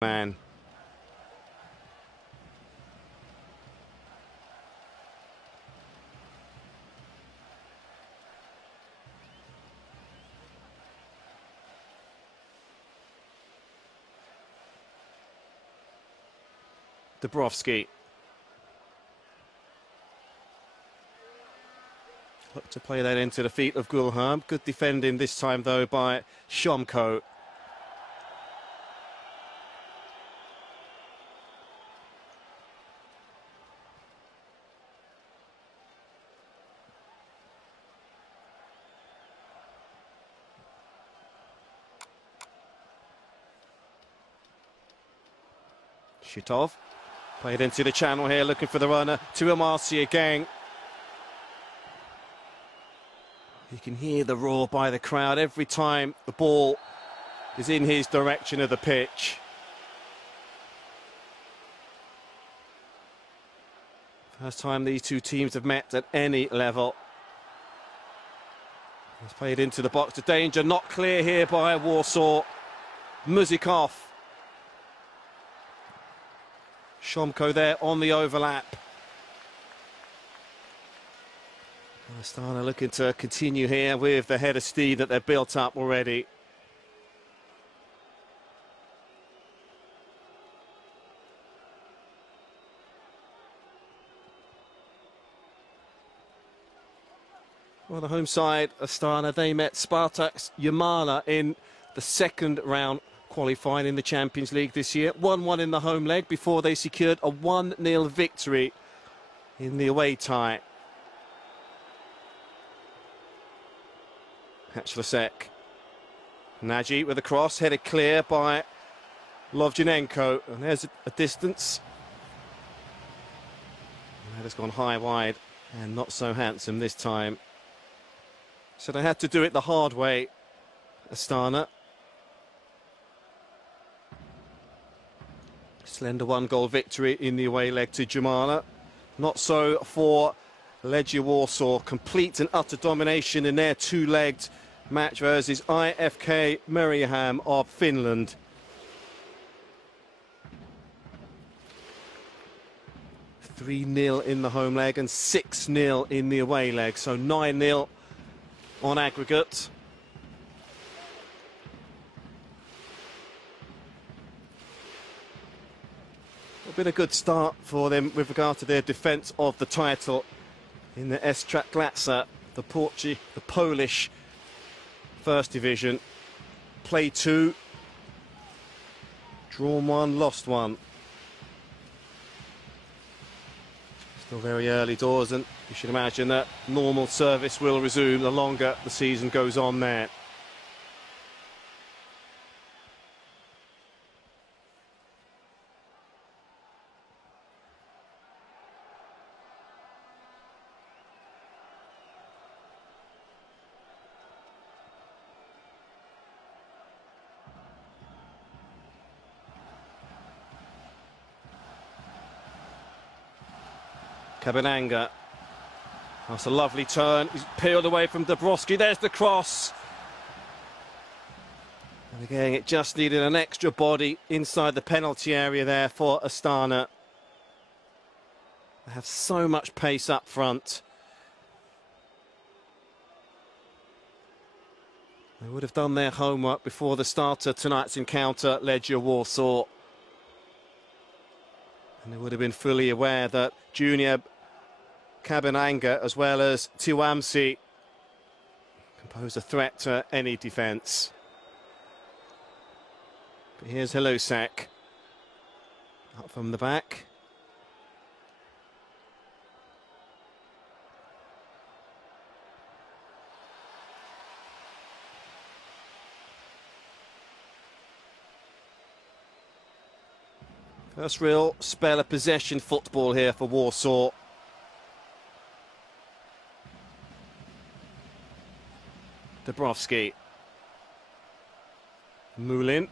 Man. Dabrowski. Look to play that into the feet of Gulham. Good defending this time, though, by Shomko. Shitov. Played into the channel here, looking for the runner. To Amarsi again. You can hear the roar by the crowd every time the ball is in his direction of the pitch. First time these two teams have met at any level. It's played into the box to danger, not clear here by Warsaw. Muzikov. Shomko there on the overlap. Astana looking to continue here with the head of steam that they've built up already. Well, the home side, Astana, they met Spartak's Yamala in the second round qualifying in the Champions League this year. 1-1 in the home leg before they secured a 1-0 victory in the away tie. Hatchlasek. Nagy with a cross, headed clear by Lovchenenko. And there's a distance. That has gone high wide and not so handsome this time. So they had to do it the hard way, Astana. Slender one-goal victory in the away leg to Jamala. Not so for Legia Warsaw. Complete and utter domination in their two-legged match versus IFK Mariehamn of Finland. (3-0) in the home leg and 6-0 in the away leg. So 9-0 on aggregate. Been a good start for them with regard to their defence of the title in the Ekstraklasa, the Polish First Division. Play 2, drawn 1, lost 1. Still very early doors, and you should imagine that normal service will resume the longer the season goes on there. Kabananga. That's a lovely turn. He's peeled away from Dabrowski. There's the cross. And again, it just needed an extra body inside the penalty area there for Astana. They have so much pace up front. They would have done their homework before the start of tonight's encounter, Legia Warsaw. And they would have been fully aware that Junior Kabananga as well as Tiwamsi can pose a threat to any defence. But here's Halusak up from the back. First real spell of possession football here for Warsaw. Dabrowski. Mulin.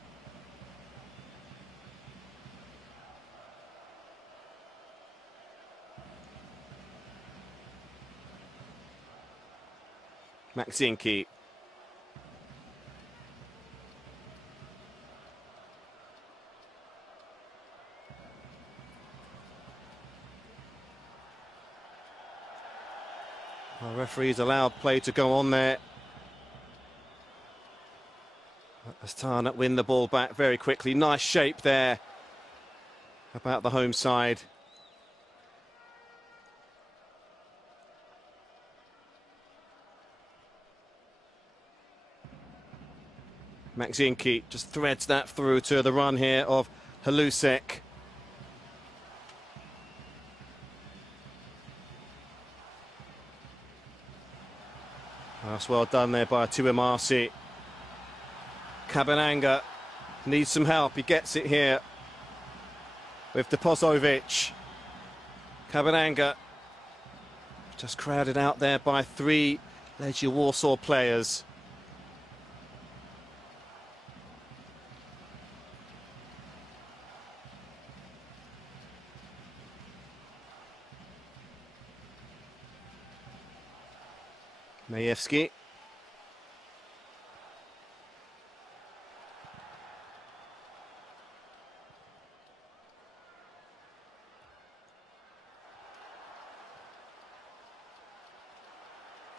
Makzinski. The referee's allowed play to go on there. Astana win the ball back very quickly. Nice shape there about the home side. Makzinski just threads that through to the run here of Halusek. That's well done there by Tuimasi. Kabananga needs some help. He gets it here with Depozovic. Kabananga just crowded out there by 3 Legia Warsaw players. Majewski.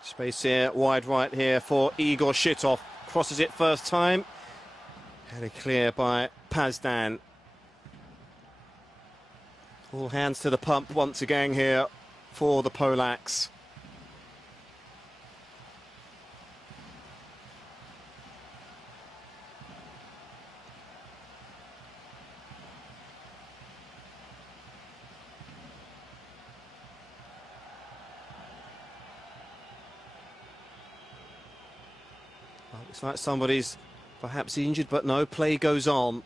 Space here, wide right here for Igor Shitov. Crosses it first time. Headed clear by Pazdan. All hands to the pump once again here for the Polacks. Looks like somebody's perhaps injured, but no, play goes on.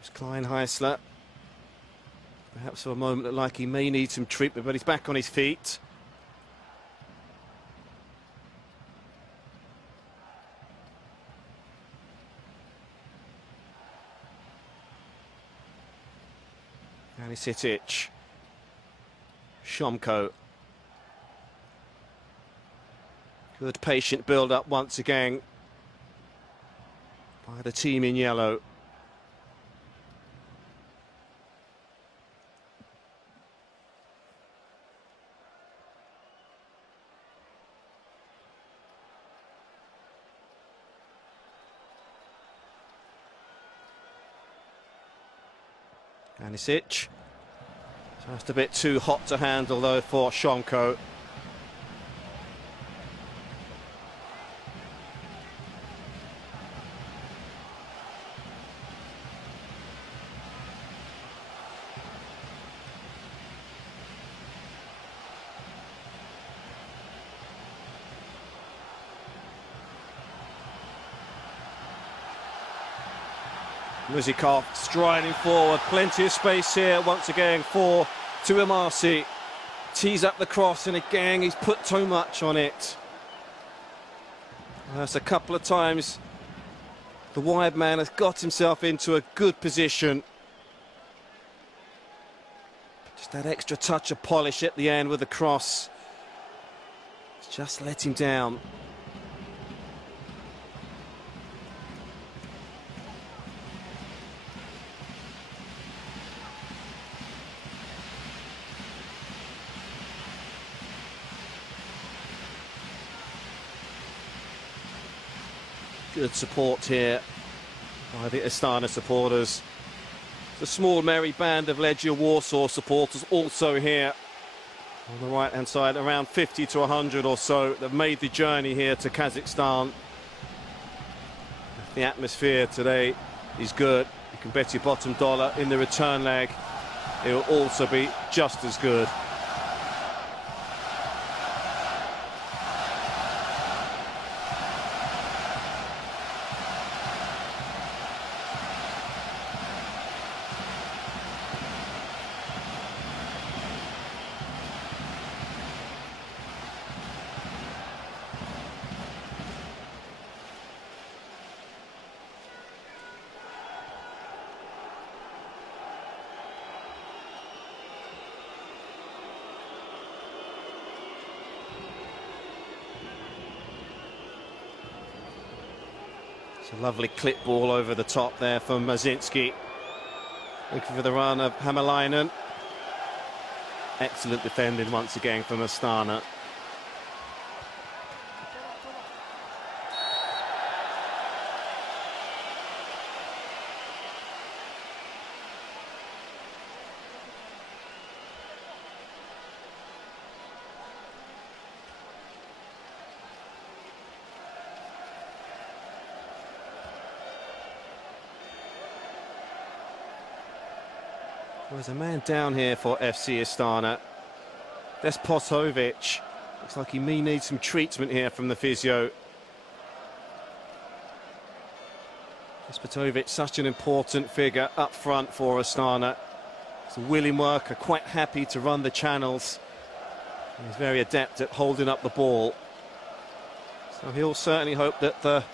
It's Kleinheisler. Perhaps for a moment looked like he may need some treatment, but he's back on his feet. Anisitic. Shomko. Good patient build-up once again by the team in yellow. Anisic. Just a bit too hot to handle though for Shomko. Muzikov striding forward, plenty of space here once again for Tuimasi. Tees up the cross and again he's put too much on it. That's a couple of times the wide man has got himself into a good position. Just that extra touch of polish at the end with the cross. It's just let him down. Good support here by the Astana supporters. The small merry band of Legia Warsaw supporters also here on the right hand side, around 50 to 100 or so. They've made the journey here to Kazakhstan. The atmosphere today is good. You can bet your bottom dollar in the return leg it will also be just as good. It's a lovely clip ball over the top there from Makzinski. Looking for the run of Hämäläinen. Excellent defending once again from Astana. There's a man down here for FC Astana. Despotovic. Looks like he may need some treatment here from the physio. Despotovic, such an important figure up front for Astana. He's a willing worker, quite happy to run the channels. He's very adept at holding up the ball. So he'll certainly hope that the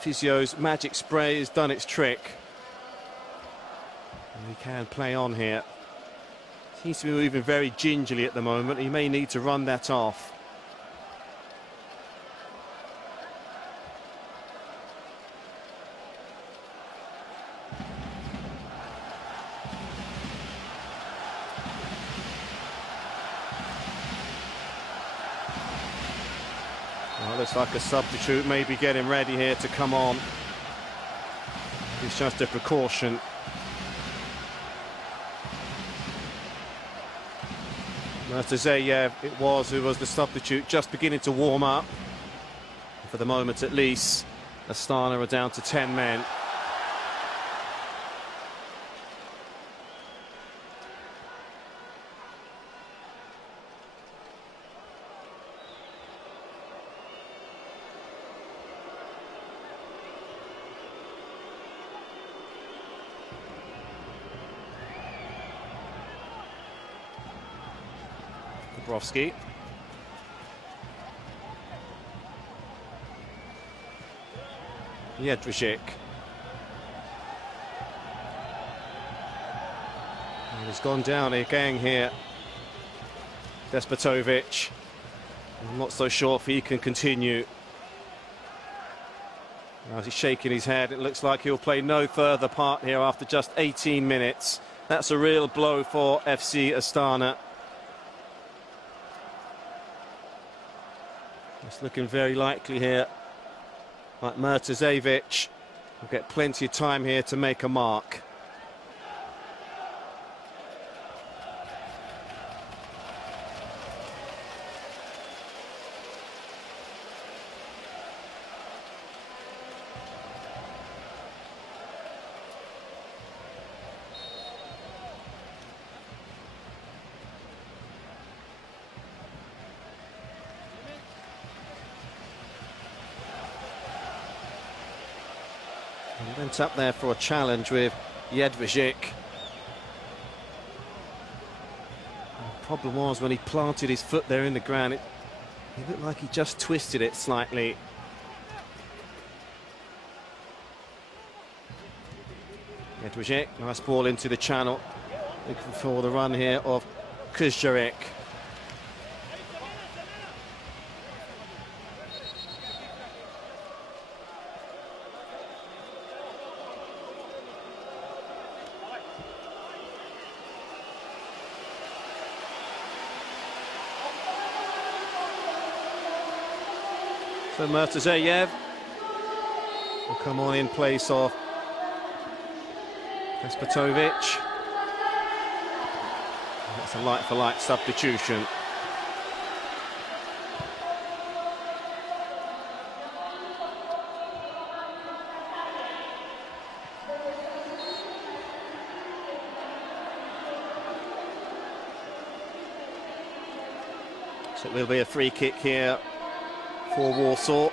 physio's magic spray has done its trick. And he can play on here. Seems to be moving very gingerly at the moment. He may need to run that off. Well, looks like a substitute may be getting ready here to come on. It's just a precaution. Zayev it was who was the substitute, just beginning to warm up. For the moment at least, Astana are down to 10 men. Brovsky. Jedrzejczyk. He's gone down again here. Despotovic. I'm not so sure if he can continue. As he's shaking his head, it looks like he'll play no further part here after just 18 minutes. That's a real blow for FC Astana. It's looking very likely here. Like Murtazevic will get plenty of time here to make a mark. He went up there for a challenge with Jedrzejczyk. The problem was when he planted his foot there in the ground, it looked like he just twisted it slightly. Jedrzejczyk, nice ball into the channel. Looking for the run here of Kuzjarek. So Murtazevic will come on in place of Despotovic. That's a like-for-like substitution. So it will be a free kick here for Warsaw.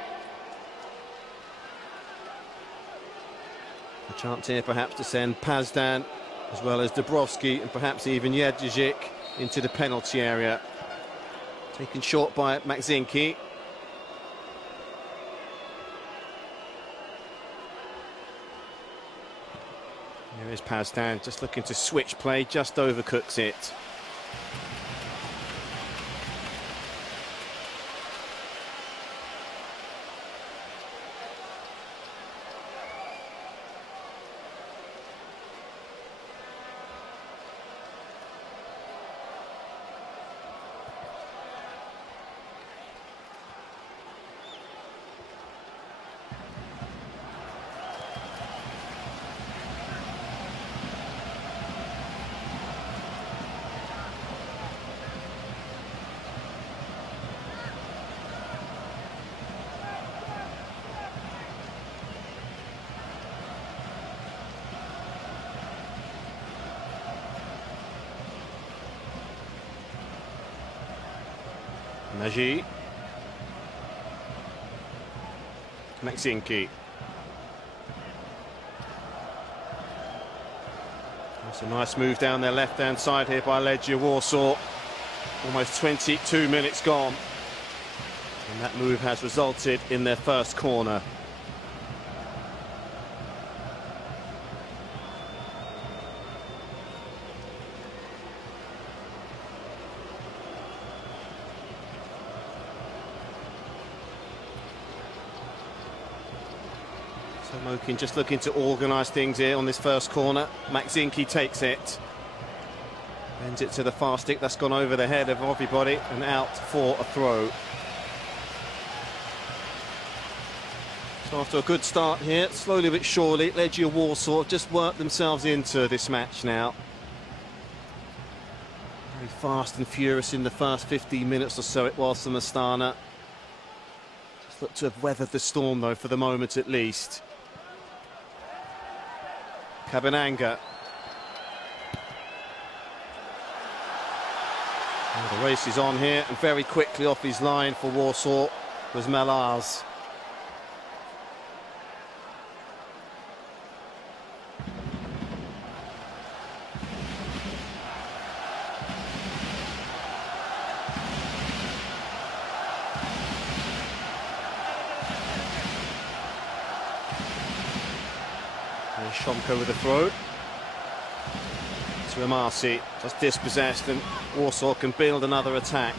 A chance here perhaps to send Pazdan as well as Dubrovsky and perhaps even Jedrzejczyk into the penalty area. Taken short by Makzinski. Here is Pazdan, just looking to switch play, just overcooks it. Nagy. Maksinki. That's a nice move down their left-hand side here by Legia Warsaw. Almost 22 minutes gone. And that move has resulted in their first corner. So Mokin just looking to organise things here on this first corner. Maksinki takes it. Bends it to the far stick. That's gone over the head of everybody and out for a throw. So after a good start here, slowly but surely, Legia Warsaw have just worked themselves into this match now. Very fast and furious in the first 15 minutes or so it was from Astana. Just looked to have weathered the storm though, for the moment at least. Cabananga. The race is on here, and very quickly off his line for Warsaw was Melars. Shomko with a throw to Amasi, just dispossessed, and Warsaw can build another attack.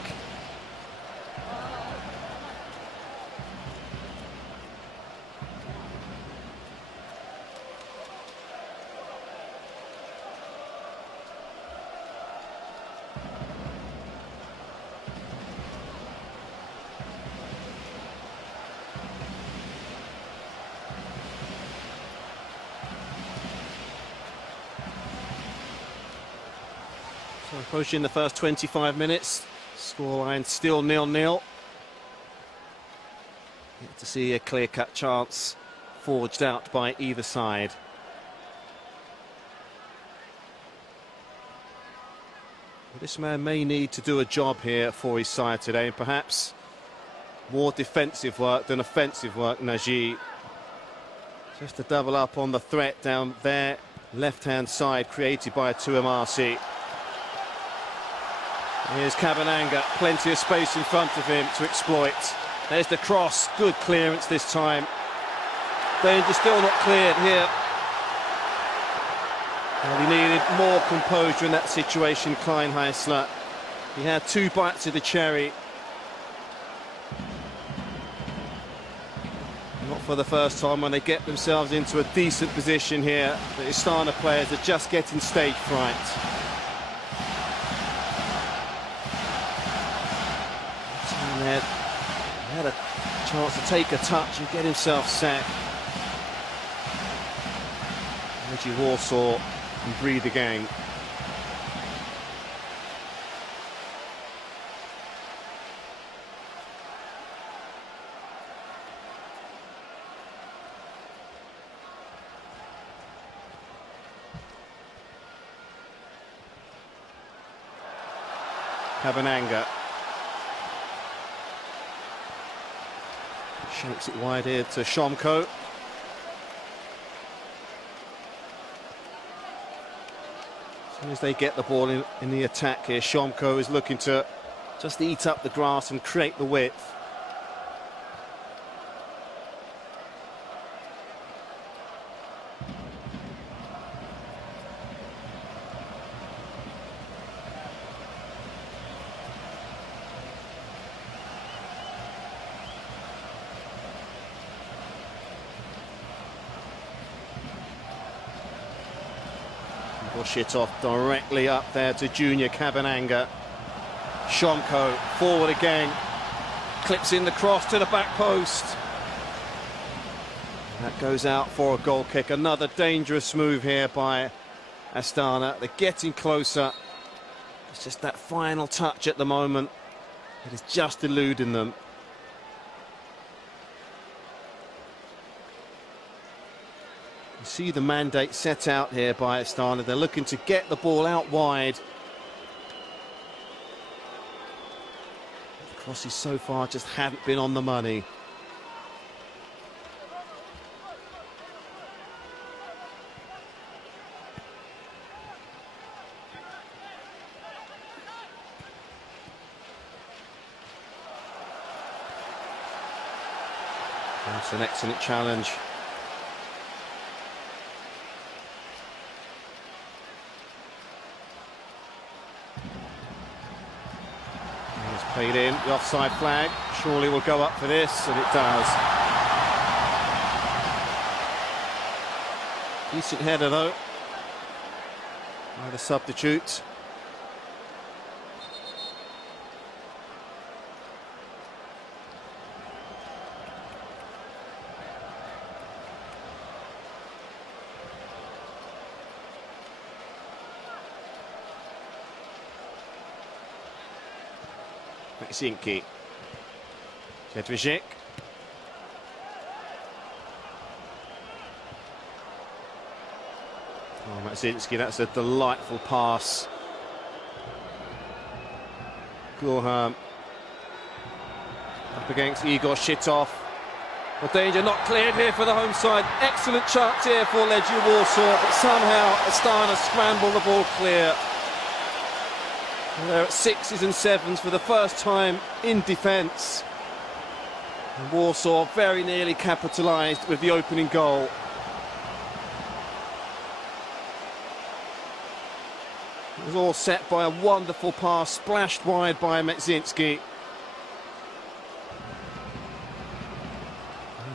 So approaching the first 25 minutes, scoreline still 0-0. Yet to see a clear-cut chance forged out by either side. Well, this man may need to do a job here for his side today, and perhaps more defensive work than offensive work. Nagy just to double up on the threat down there, left-hand side created by Tuamasi. Here's Cabananga, plenty of space in front of him to exploit. There's the cross, good clearance this time. Danger still not cleared here. Well, he needed more composure in that situation, Kleinheisler. He had two bites of the cherry. Not for the first time when they get themselves into a decent position here. The Astana players are just getting stage fright. He had a chance to take a touch and get himself sacked. Legia Warsaw can breathe again. Cabananga. Shakes it wide here to Shomko. As soon as they get the ball in the attack here, Shomko is looking to just eat up the grass and create the width. Push it off directly up there to Junior Cabananga. Shomko forward again, clips in the cross to the back post. That goes out for a goal kick. Another dangerous move here by Astana. They're getting closer. It's just that final touch at the moment that is just eluding them. You see the mandate set out here by Astana. They're looking to get the ball out wide. Crosses so far just hadn't been on the money. That's an excellent challenge. He's played in, the offside flag. Surely will go up for this, and it does. Decent header though, by the substitute. Maksinki. Jedrzejczyk. Oh, Maksinski, that's a delightful pass. Gulham up against Igor Shitov. The danger not cleared here for the home side. Excellent chance here for Legia Warsaw, but somehow Astana scramble the ball clear. They're at 6s and 7s for the first time in defence. And Warsaw very nearly capitalised with the opening goal. It was all set by a wonderful pass, splashed wide by Maksinski.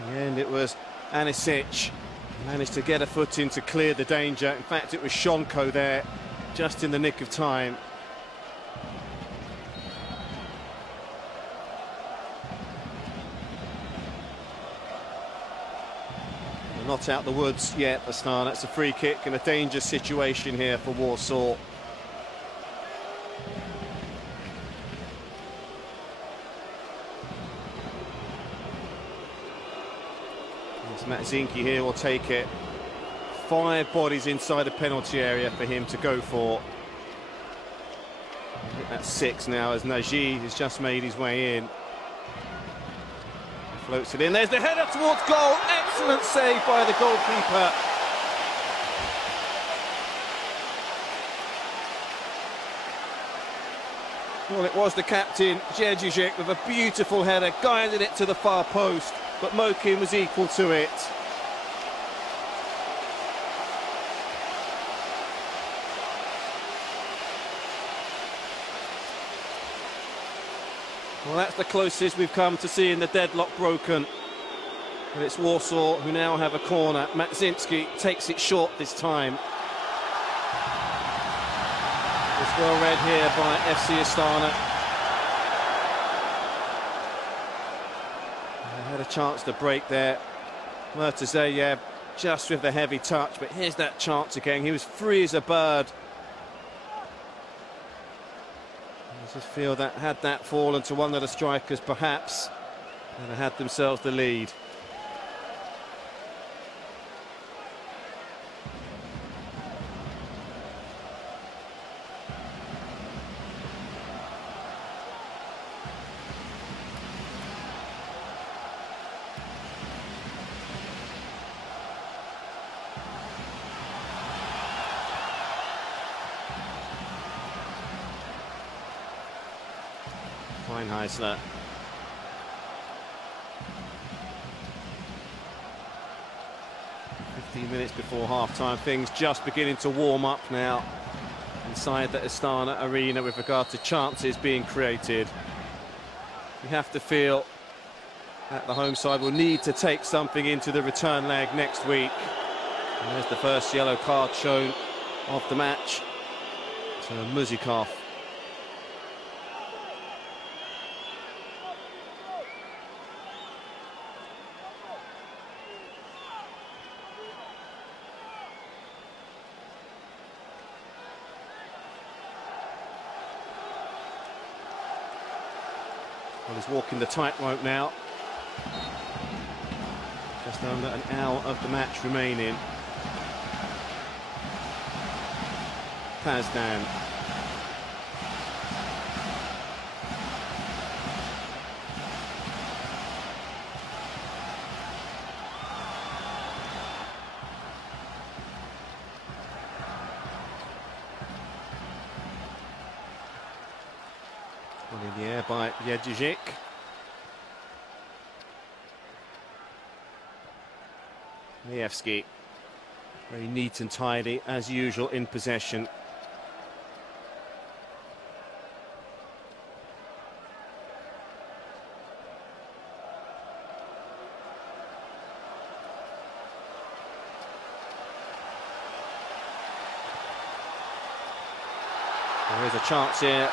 In the end, it was Anisic who managed to get a foot in to clear the danger. In fact, it was Shonko there, just in the nick of time. Not out the woods yet, Astana. It's a free kick and a dangerous situation here for Warsaw. Maksinki here will take it. 5 bodies inside the penalty area for him to go for. I think that's 6 now as Nagy has just made his way in. Floats it in. There's the header towards goal. Excellent save by the goalkeeper. Well, it was the captain, Jedrzejczyk, with a beautiful header, guided it to the far post, but Mokin was equal to it. Well, that's the closest we've come to seeing the deadlock broken. And it's Warsaw who now have a corner. Maksinski takes it short this time. It's well read here by FC Astana. They had a chance to break there. Murtazayev just with the heavy touch, but here's that chance again. He was free as a bird. I just feel that had that fallen to one of the strikers, perhaps, they'd have had themselves the lead. Heisler. 15 minutes before half-time, things just beginning to warm up now inside the Astana arena with regard to chances being created. You have to feel that the home side will need to take something into the return leg next week. And there's the first yellow card shown of the match to Muzikov. Well, he's walking the tightrope now. Just under an hour of the match remaining. Pazdan. And in the air by Jedrzejczyk. Majewski, very neat and tidy as usual in possession. There is a chance here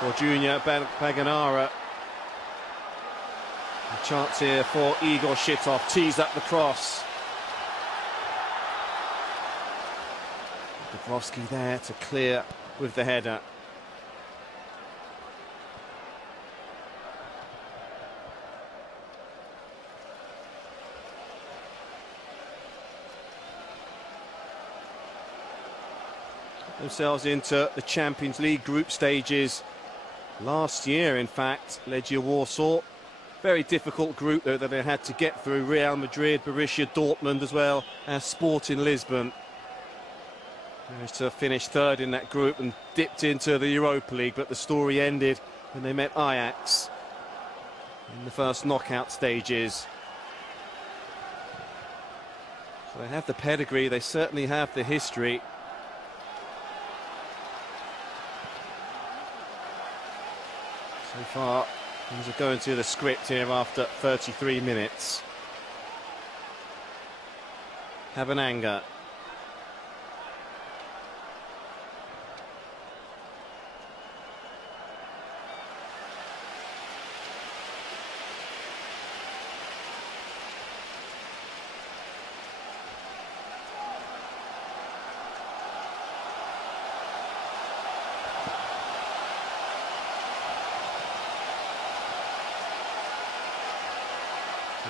for Junior Baganara. A chance here for Igor Shitov, tees up the cross. Dubrovsky there to clear with the header. Themselves into the Champions League group stages last year, in fact. Legia Warsaw, very difficult group though that they had to get through. Real Madrid, Borussia Dortmund, as well as Sporting Lisbon. Managed to finish third in that group and dipped into the Europa League, but the story ended when they met Ajax in the first knockout stages. So they have the pedigree, they certainly have the history. So far, things are going to the script here after 33 minutes. Havananga.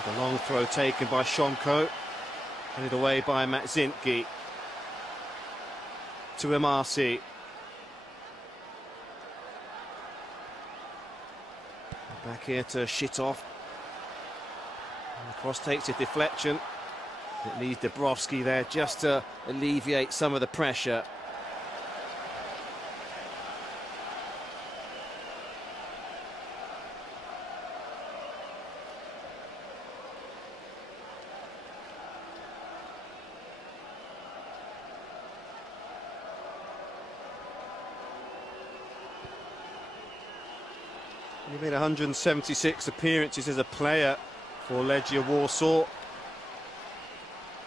The long throw taken by Shomko, headed away by Matzinki to Imasi. Back here to Shitov. And the cross takes a deflection. It needs Dubrovsky there just to alleviate some of the pressure. He made 176 appearances as a player for Legia Warsaw.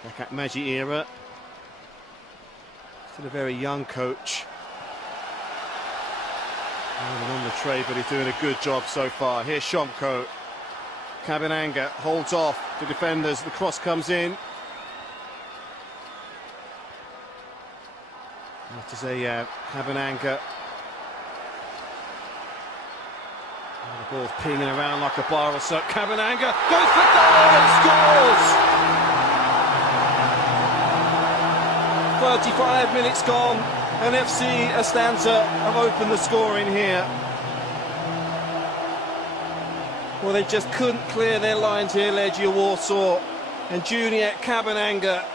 Back at Maggi era. Still a very young coach. And on the trade, but he's doing a good job so far. Here's Shomko. Kabinanga holds off the defenders. The cross comes in. That is a Kabinanga. The ball's pinging around like a bar or so. Kabinanga goes for goal and scores! 35 minutes gone, and FC Astana have opened the scoring here. Well, they just couldn't clear their lines here, Legia Warsaw. And Junior Kabinanga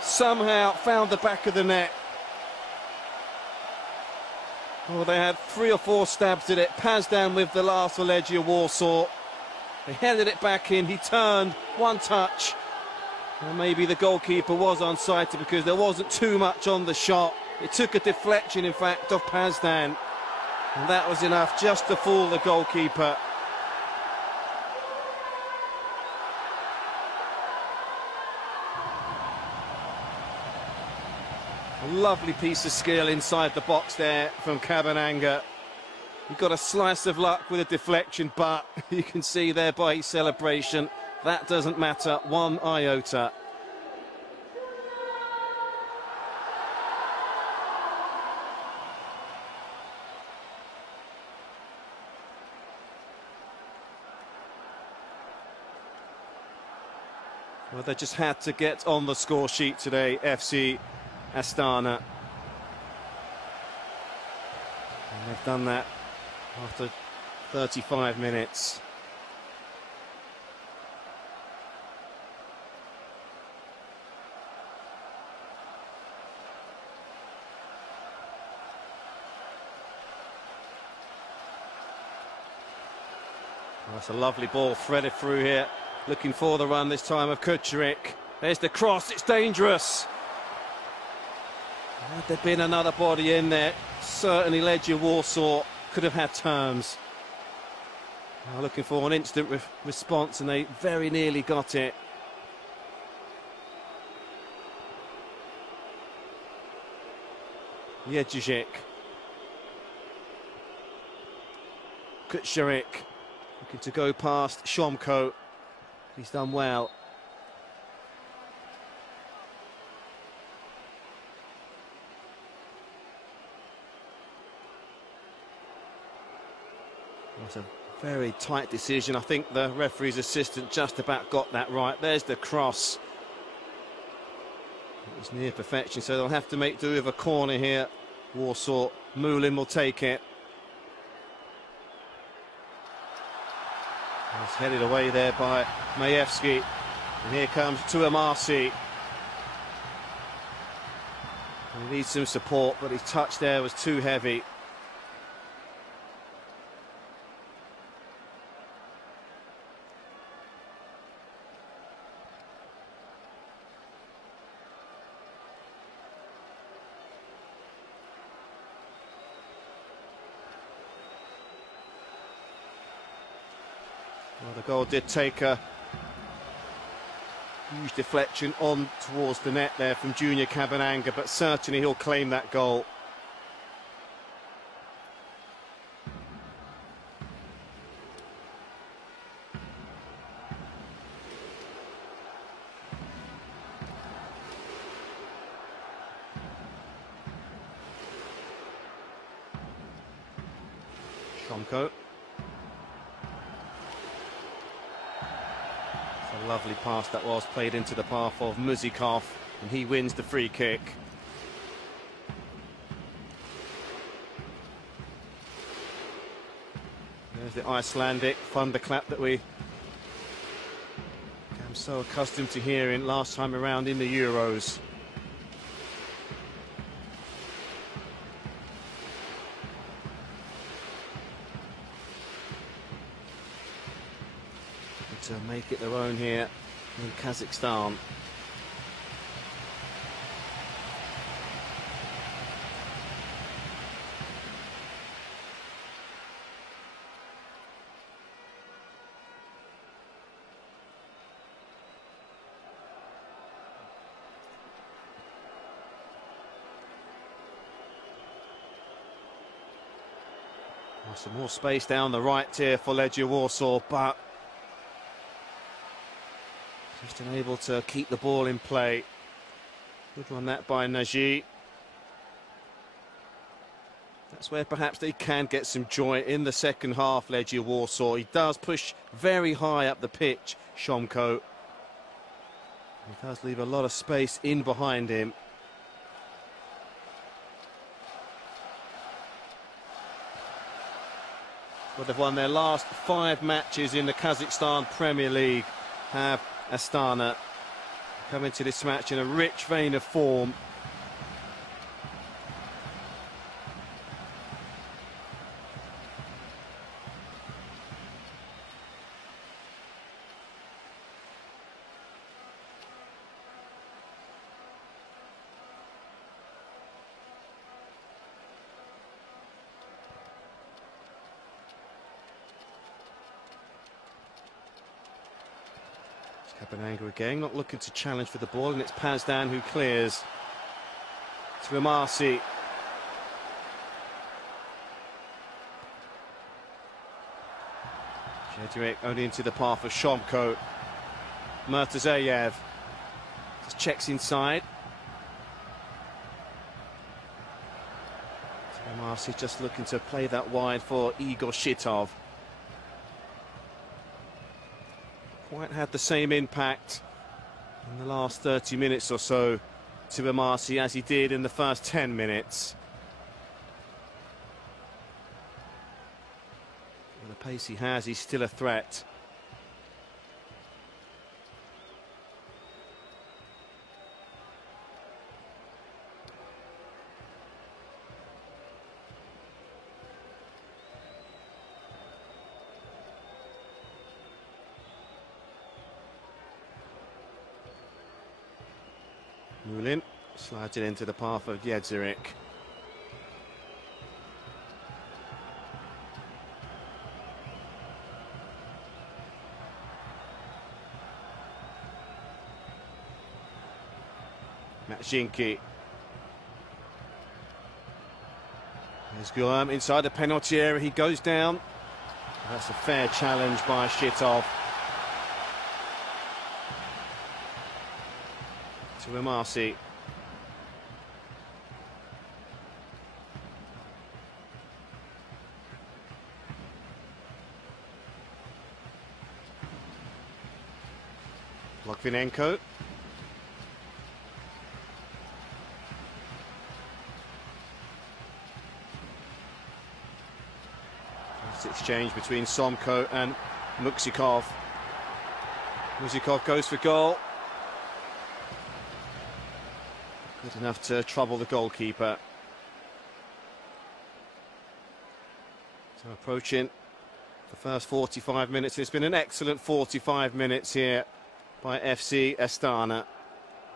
somehow found the back of the net. Well, they had 3 or 4 stabs at it. Pazdan with the last for Legia Warsaw. They headed it back in. He turned, one touch. And maybe the goalkeeper was unsighted because there wasn't too much on the shot. It took a deflection, in fact, of Pazdan. And that was enough just to fool the goalkeeper. A lovely piece of skill inside the box there from Kabinanga. He got a slice of luck with a deflection, but you can see there by his celebration, that doesn't matter one iota. Well, they just had to get on the score sheet today, FC Astana. And they've done that after 35 minutes. That's a lovely ball threaded through here. Looking for the run this time of Kucherik. There's the cross, it's dangerous. Had there been another body in there, certainly Legia Warsaw could have had terms. Now looking for an instant response, and they very nearly got it. Jedrzejczyk. Kucherik looking to go past Szomko. He's done well. That's a very tight decision. I think the referee's assistant just about got that right. There's the cross. It was near perfection, so they'll have to make do with a corner here. Warsaw. Mulin will take it. It's headed away there by Majewski. And here comes Tuamasi. He needs some support, but his touch there was too heavy. Well, the goal did take a huge deflection on towards the net there from Junior Cabananga, but certainly he'll claim that goal. Szomko. A lovely pass that was, played into the path of Muzikov, and he wins the free kick. There's the Icelandic thunderclap that we became so accustomed to hearing last time around in the Euros. To make it their own here in Kazakhstan. Well, some more space down the right here for Legia Warsaw, but just unable to keep the ball in play. Good run that by Nagy. That's where perhaps they can get some joy in the second half, Legia Warsaw. He does push very high up the pitch, Szomko. He does leave a lot of space in behind him. But they've won their last 5 matches in the Kazakhstan Premier League, have Astana come into this match in a rich vein of form. Cabananga again, not looking to challenge for the ball, and it's Pazdan who clears. Tuamasi. Jedrzejczyk only into the path of Szomko. Murtazayev just checks inside. Tuamasi just looking to play that wide for Igor Shitov. Quite had the same impact in the last 30 minutes or so to Tuamasi as he did in the first 10 minutes. With the pace he has, he's still a threat. Mulin slides it into the path of Jedzeric. Matzinki. There's Guillaume inside the penalty area. He goes down. That's a fair challenge by Shitov. To Amasi. Lokvinenko. Exchange between Somko and Muksikov. Muksikov goes for goal. Good enough to trouble the goalkeeper. So approaching the first 45 minutes. It's been an excellent 45 minutes here by FC Astana.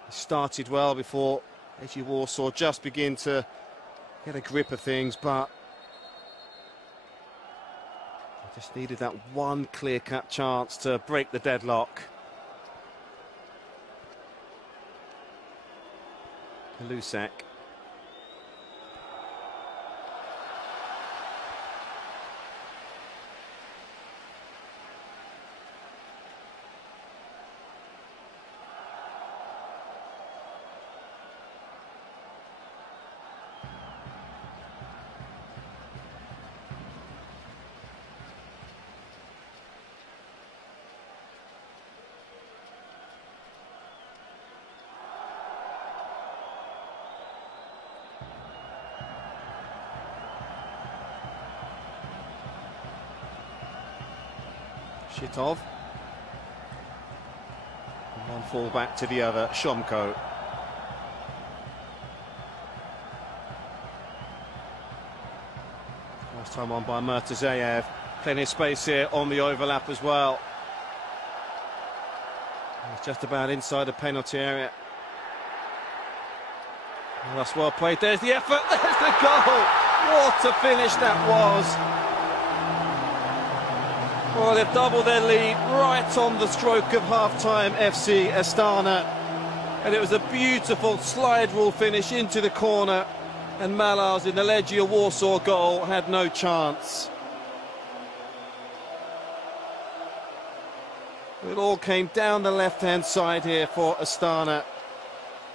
It started well before Legia Warsaw just begin to get a grip of things, but just needed that one clear-cut chance to break the deadlock. Lusak. Shitov. One fall back to the other, Shomko. First time on by Murtazayev. Plenty of space here on the overlap as well. He's just about inside the penalty area. Well, that's well played. There's the effort. There's the goal. What a finish that was. Well, they've doubled their lead right on the stroke of half-time, FC Astana. And it was a beautiful slide rule finish into the corner. And Malaz in the Legia Warsaw goal had no chance. It all came down the left-hand side here for Astana.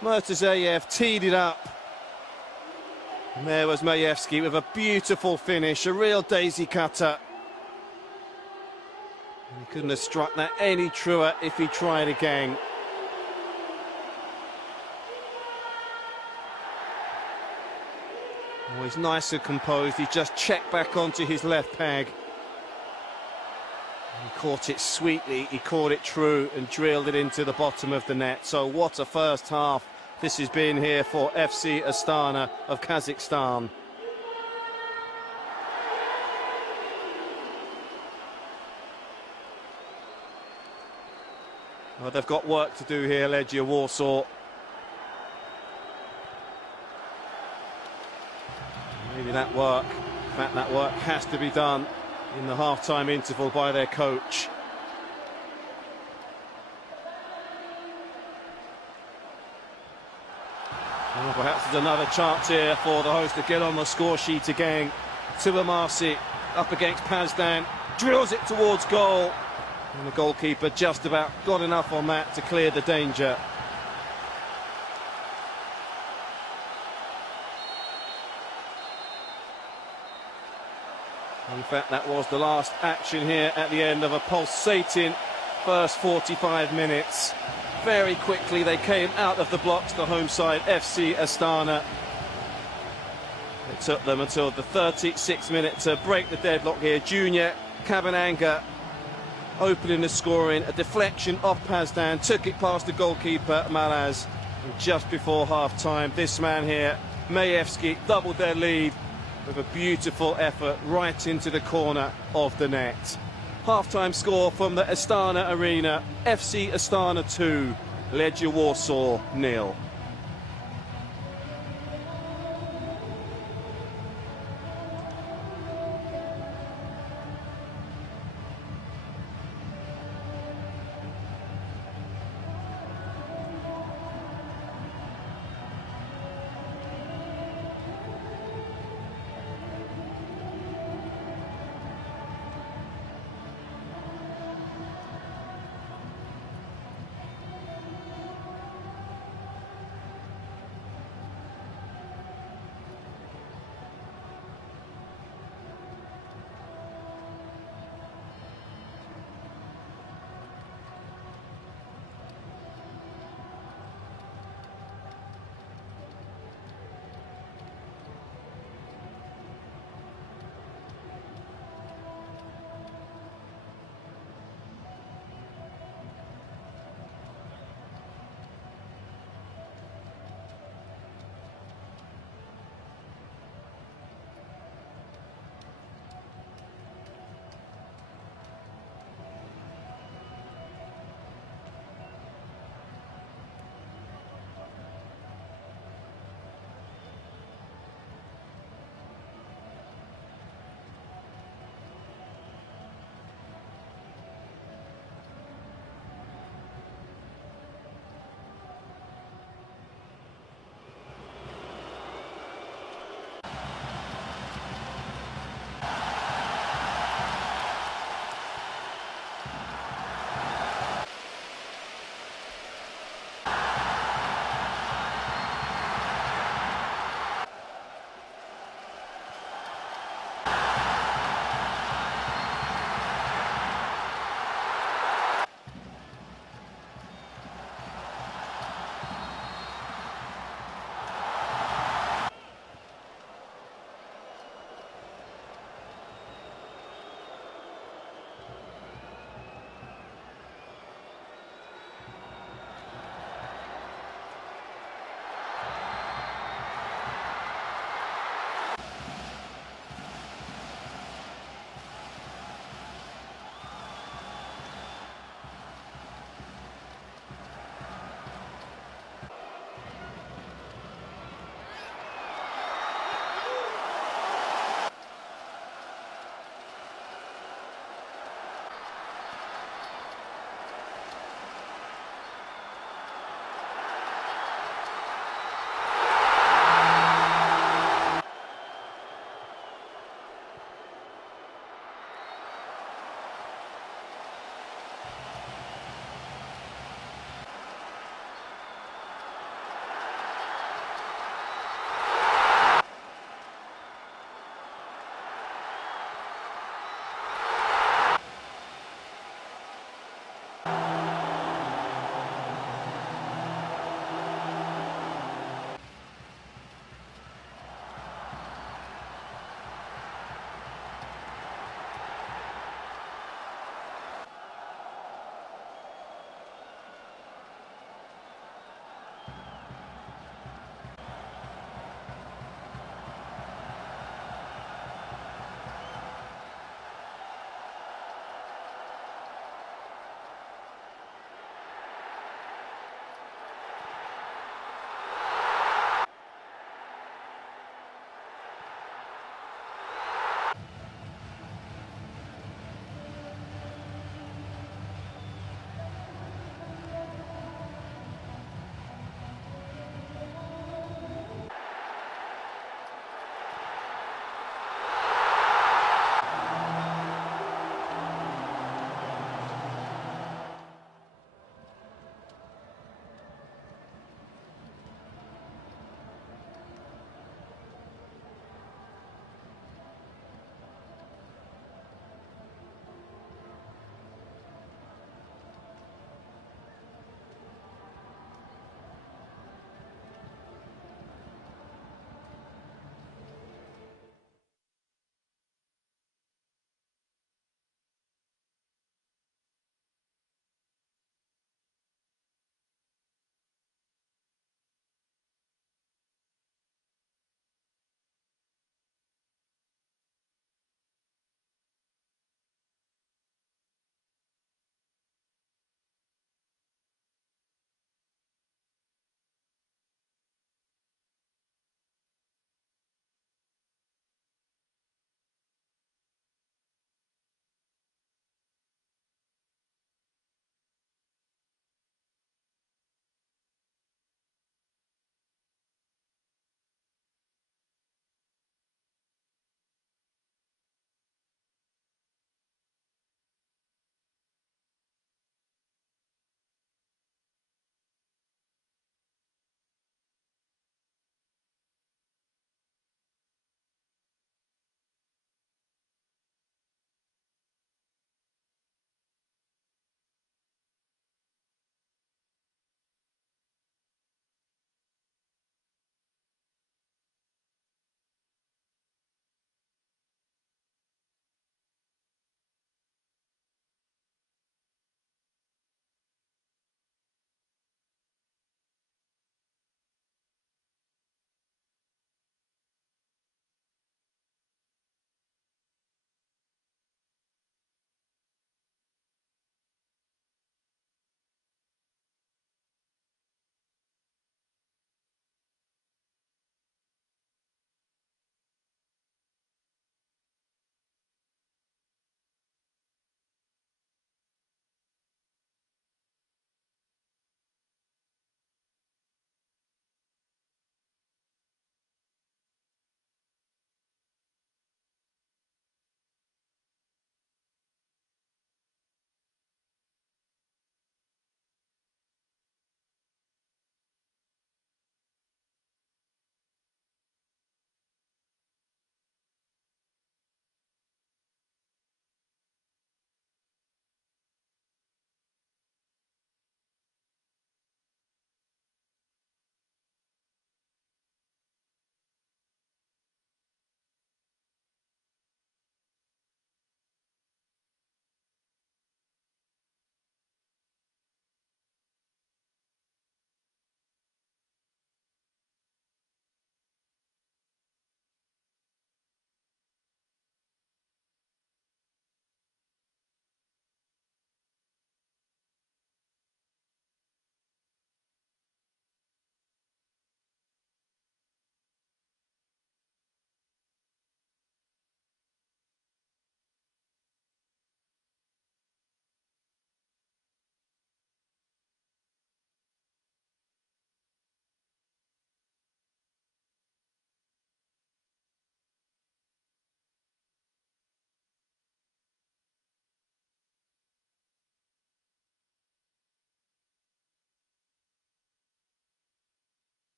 Murtazayev teed it up. And there was Majewski with a beautiful finish, a real daisy cutter. He couldn't have struck that any truer if he tried again. Oh, he's nice and composed. He just checked back onto his left peg. He caught it sweetly, he caught it true and drilled it into the bottom of the net. So what a first half this has been here for FC Astana of Kazakhstan. Well, they've got work to do here, Legia Warsaw. Maybe that work, in fact that work has to be done in the half-time interval by their coach. Well, perhaps there's another chance here for the host to get on the score sheet again. Tubamasi up against Pazdan, drills it towards goal. And the goalkeeper just about got enough on that to clear the danger. In fact, that was the last action here at the end of a pulsating first 45 minutes. Very quickly they came out of the blocks, the home side, FC Astana. It took them until the 36th minute to break the deadlock here. Junior Kabananga opening the scoring, a deflection off Pazdan, took it past the goalkeeper, Malaz. And just before half-time, this man here, Majewski, doubled their lead with a beautiful effort right into the corner of the net. Half-time score from the Astana Arena, FC Astana 2, Legia Warsaw 0.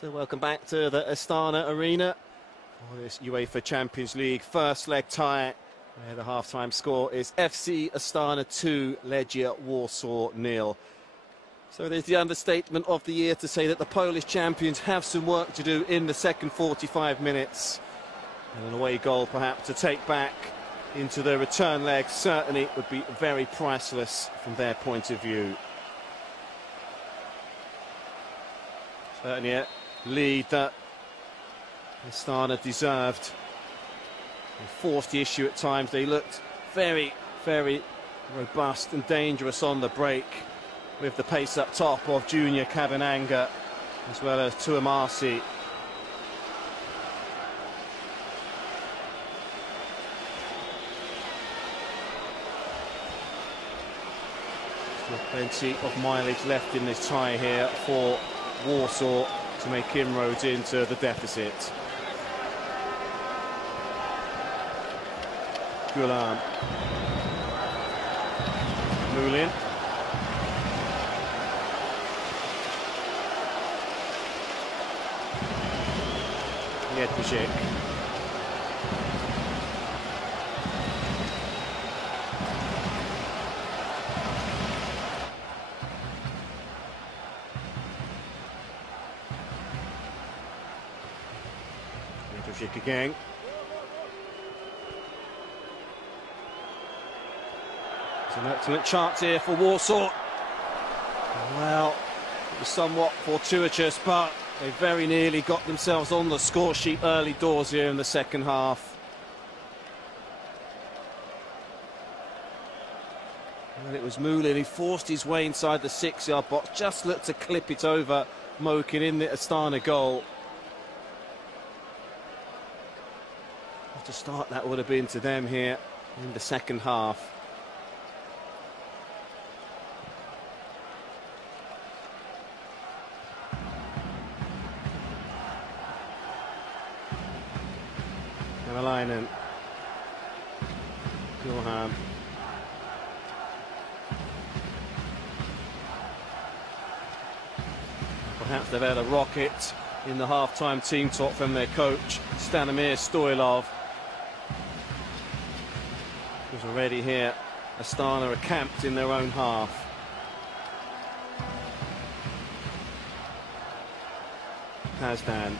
So welcome back to the Astana Arena for this UEFA Champions League first leg tie, where the half-time score is FC Astana 2, Legia Warsaw 0. So there's the understatement of the year to say that the Polish champions have some work to do in the second 45 minutes. And an away goal perhaps to take back into the return leg certainly would be very priceless from their point of view. Certainly a lead that Astana deserved. They forced the issue at times. They looked very, very robust and dangerous on the break, with the pace up top of Junior Kabinanga as well as Tuamasi. Still plenty of mileage left in this tie here for Warsaw to make inroads into the deficit. Gulam. Mulin. Jedrzejczyk. Jedrzejczyk again. It's an excellent chance here for Warsaw. Well, it was somewhat fortuitous, but they very nearly got themselves on the score sheet early doors here in the second half. And it was Mulin who forced his way inside the 6-yard box, just looked to clip it over Mokin in the Astana goal. What a start that would have been to them here in the second half. Kamalainen. Gulham. Perhaps they've had a rocket in the half-time team talk from their coach, Stanimir Stoilov. Because already here, Astana are camped in their own half. Hazdan.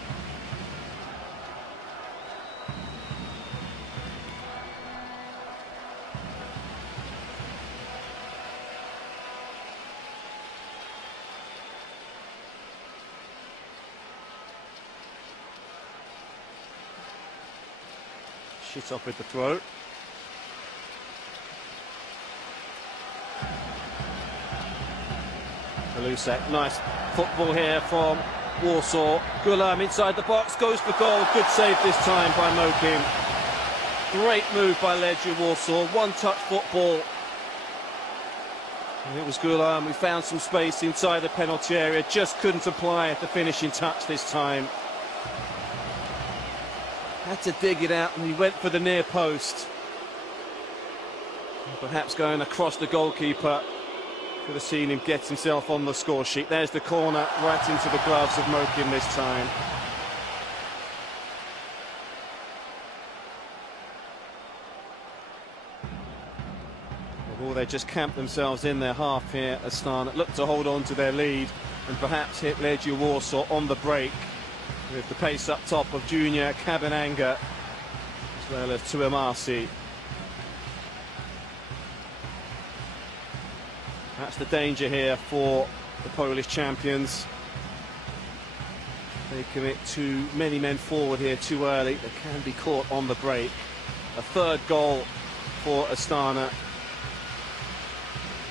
Shit off with the throw. Kalusek, nice football here from Warsaw. Gulam inside the box, goes for goal. Good save this time by Mokin. Great move by Legia Warsaw. One-touch football. And it was Gulam who found some space inside the penalty area. Just couldn't apply the finishing touch this time. Had to dig it out, and he went for the near post. And perhaps going across the goalkeeper. Could have seen him get himself on the score sheet. There's the corner, right into the gloves of Mokin this time. Well, they just camped themselves in their half here. Astana looked to hold on to their lead and perhaps hit Legia Warsaw on the break, with the pace up top of Junior Kabinanga as well as Tuamasi. That's the danger here for the Polish champions. They commit too many men forward here too early. They can be caught on the break. A third goal for Astana.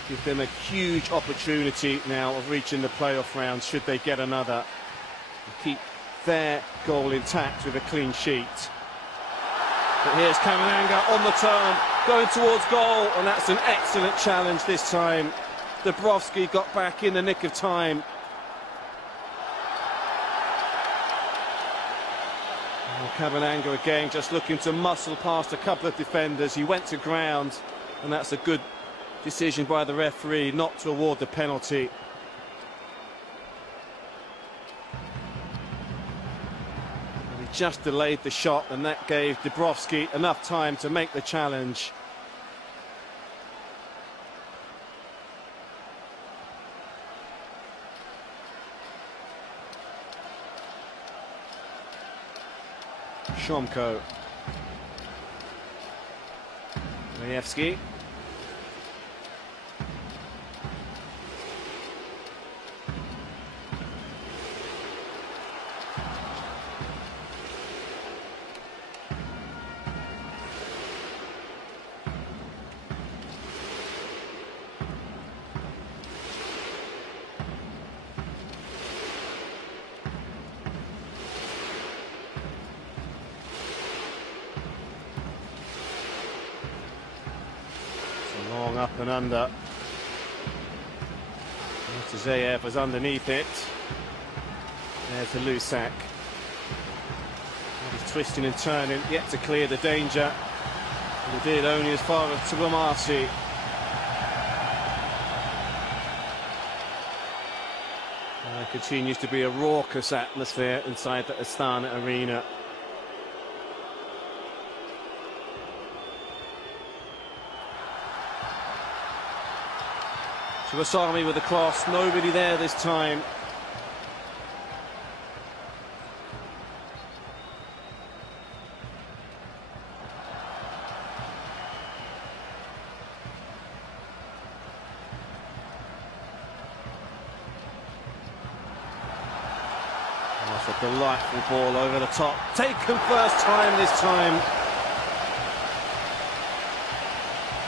Give them a huge opportunity now of reaching the playoff round should they get another. Keep their goal intact with a clean sheet. But here's Kabinanga on the turn, going towards goal, and that's an excellent challenge this time. Dabrowski got back in the nick of time. Kabinanga again just looking to muscle past a couple of defenders. He went to ground, and that's a good decision by the referee not to award the penalty. He just delayed the shot, and that gave Dubrovsky enough time to make the challenge. Shomko. Majewski. Long up and under. Zayev was underneath it. There's the Lusak. He's twisting and turning, yet to clear the danger. And he did only as far as Tuamasi. There continues to be a raucous atmosphere inside the Astana arena. Tuamasi with the cross, nobody there this time. That's a delightful ball over the top. Taken first time this time.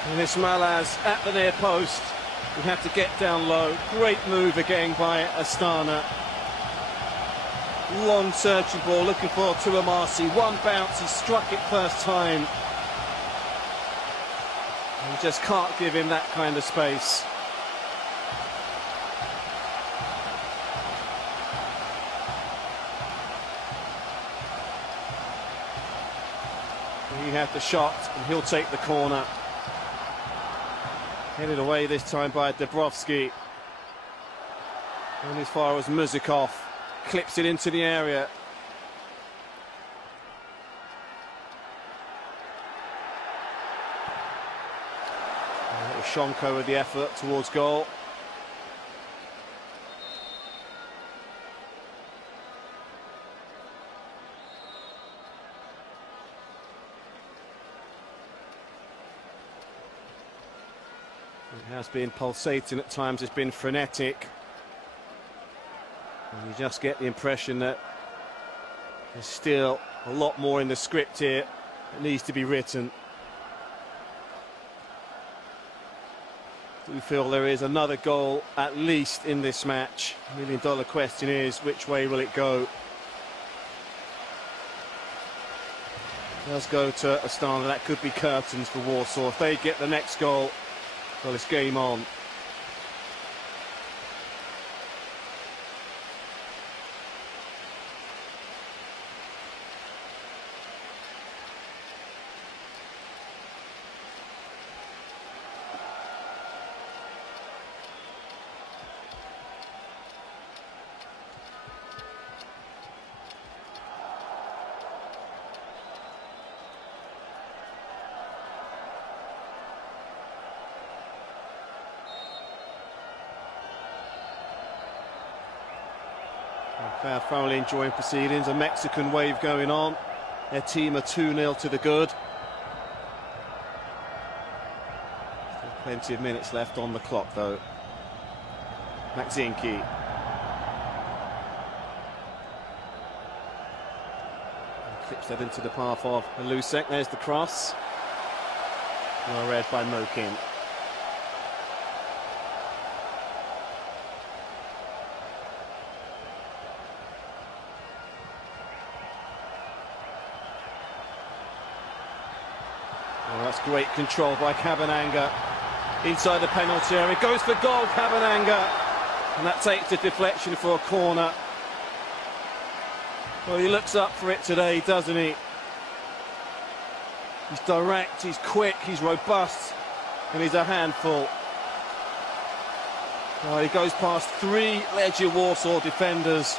And it's Malaz at the near post. We have to get down low. Great move again by Astana. Long searching ball, looking for Tuamasi. One bounce, he struck it first time. You just can't give him that kind of space. He had the shot, and he'll take the corner. Headed away this time by Dubrovsky. And as far as Muzikov clips it into the area. And it was Shomko with the effort towards goal. It has been pulsating at times, it's been frenetic. And you just get the impression that there's still a lot more in the script here that needs to be written. We feel there is another goal at least in this match. $1 million question is, which way will it go? It does go to Astana. That could be curtains for Warsaw. If they get the next goal, well, it's game on. Crowd thoroughly enjoying proceedings. A Mexican wave going on. Their team are 2-0 to the good. Still plenty of minutes left on the clock, though. Makzinski. Clips that into the path of Lusek. There's the cross. Well read by Mokin. Oh, that's great control by Cabananga inside the penalty area. Goes for goal, Cabananga, and that takes the deflection for a corner. Well, he looks up for it today, doesn't he? He's direct, he's quick, he's robust, and he's a handful. Well, he goes past 3 Legia Warsaw defenders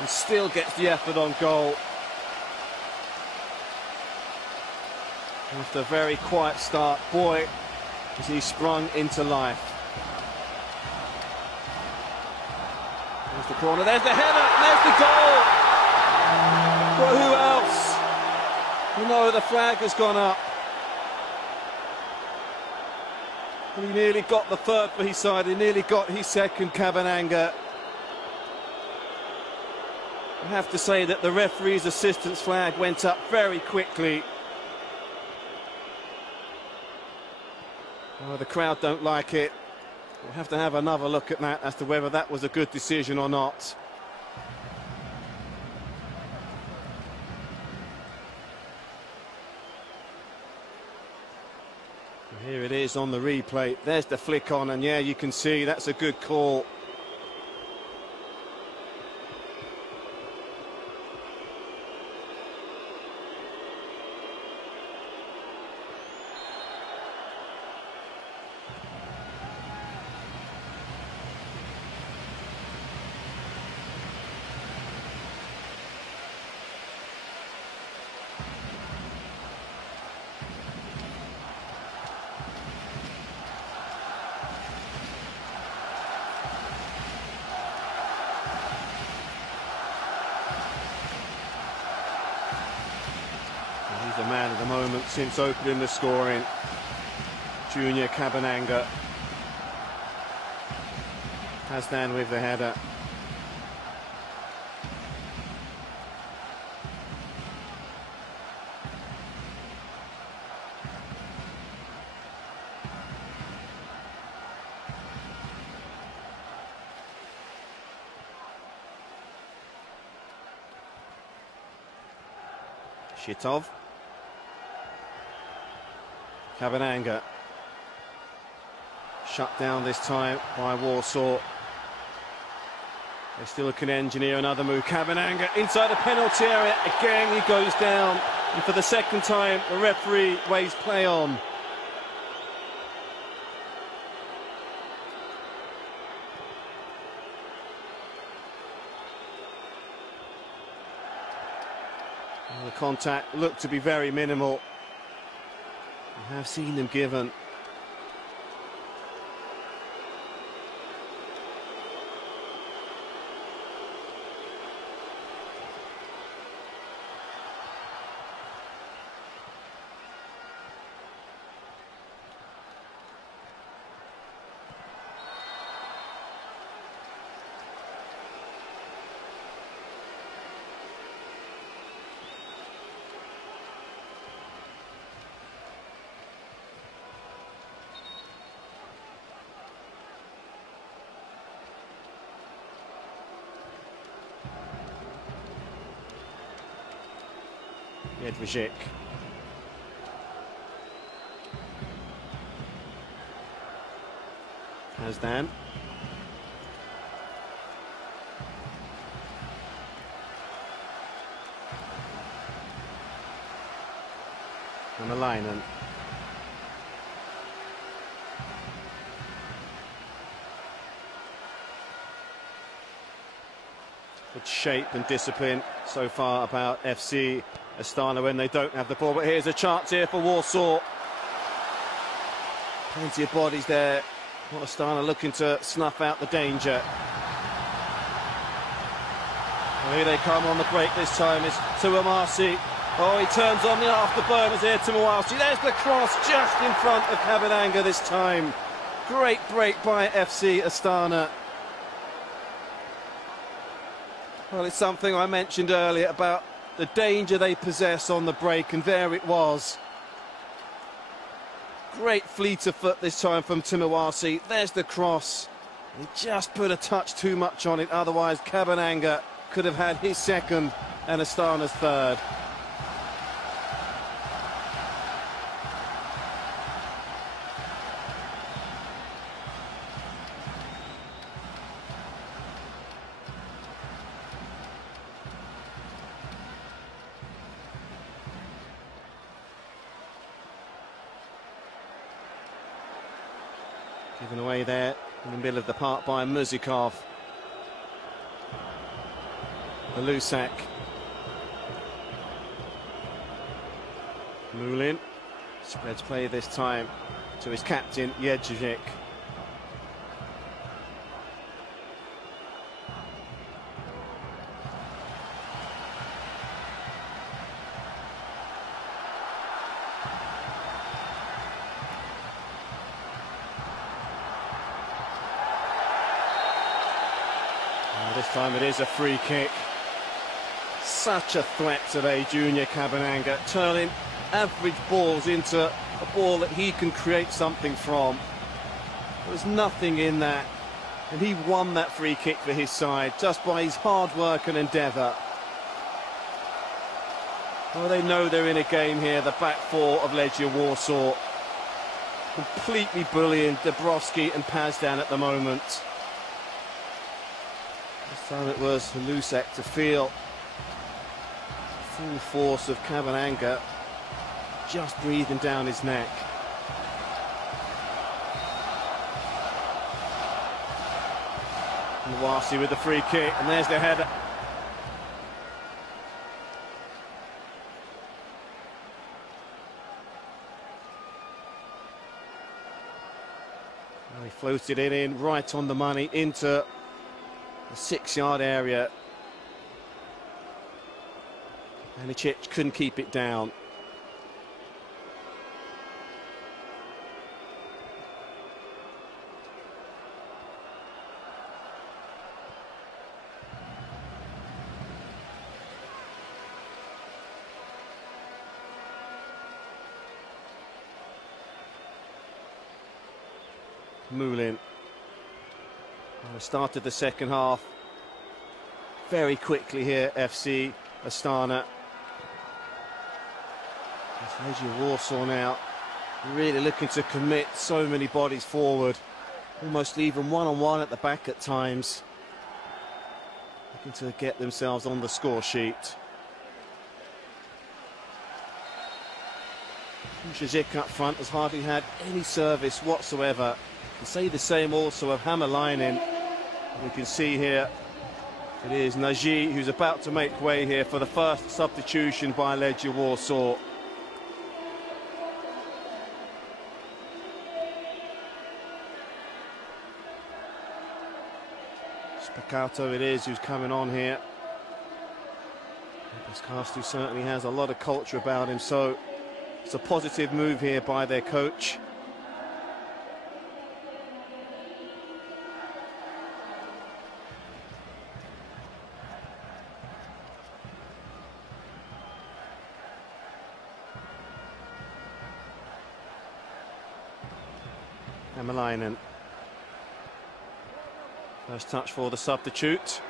and still gets the effort on goal. After a very quiet start, boy, as he sprung into life. There's the corner, there's the header, there's the goal! Well, who else? You know, the flag has gone up. He nearly got the third for his side, he nearly got his second, Cabananga. I have to say that the referee's assistant's flag went up very quickly. Oh, the crowd don't like it. We'll have to have another look at that as to whether that was a good decision or not. Here it is on the replay. There's the flick on, and yeah, you can see that's a good call. He's the man at the moment since opening the scoring. Junior Cabananga. Astana with the header. Shitov. Cabananga. Shut down this time by Warsaw. They still can engineer another move. Cabananga inside the penalty area. Again he goes down. And for the second time the referee weighs play on. The contact looked to be very minimal. I have seen them given. Jedrzejczyk. Astana. Hamalainen. Good shape and discipline so far about FC Astana when they don't have the ball, but here's a chance here for Warsaw. Plenty of bodies there. Astana looking to snuff out the danger. Well, here they come on the break this time. It's Tuamasi. Oh, he turns on the afterburners here, Tuamasi. There's the cross just in front of Cabananga this time. Great break by FC Astana. Well, it's something I mentioned earlier about the danger they possess on the break, and there it was. Great fleet of foot this time from Tuamasi. There's the cross. He just put a touch too much on it, otherwise Cabananga could have had his second and Astana's third. Given away there in the middle of the park by Muzikov. Lusak. Moulin. Spreads play this time to his captain, Ježić. This time it is a free kick. Such a threat today, Junior Cabananga, turning average balls into a ball that he can create something from. There's nothing in that, and he won that free kick for his side just by his hard work and endeavour. Oh, they know they're in a game here, the back four of Legia Warsaw. Completely bullying Dabrowski and Pazdan at the moment. This time it was Lusek to feel full force of Cabananga just breathing down his neck. Warszawa with the free kick, and there's the header. Well, he floated it in right on the money into the 6-yard area. Ježić couldn't keep it down. Moulin started the second half very quickly here, FC Astana. It's Legia Warsaw now really looking to commit so many bodies forward, almost even one-on-one at the back at times, looking to get themselves on the score sheet. Ježić up front has hardly had any service whatsoever. You can say the same also of Hämäläinen. We can see here it is Nagy who's about to make way here for the first substitution by Legia Warsaw. Spaccato it is who's coming on here. Pascastu certainly has a lot of culture about him, so it's a positive move here by their coach. Hämäläinen. First touch for the substitute.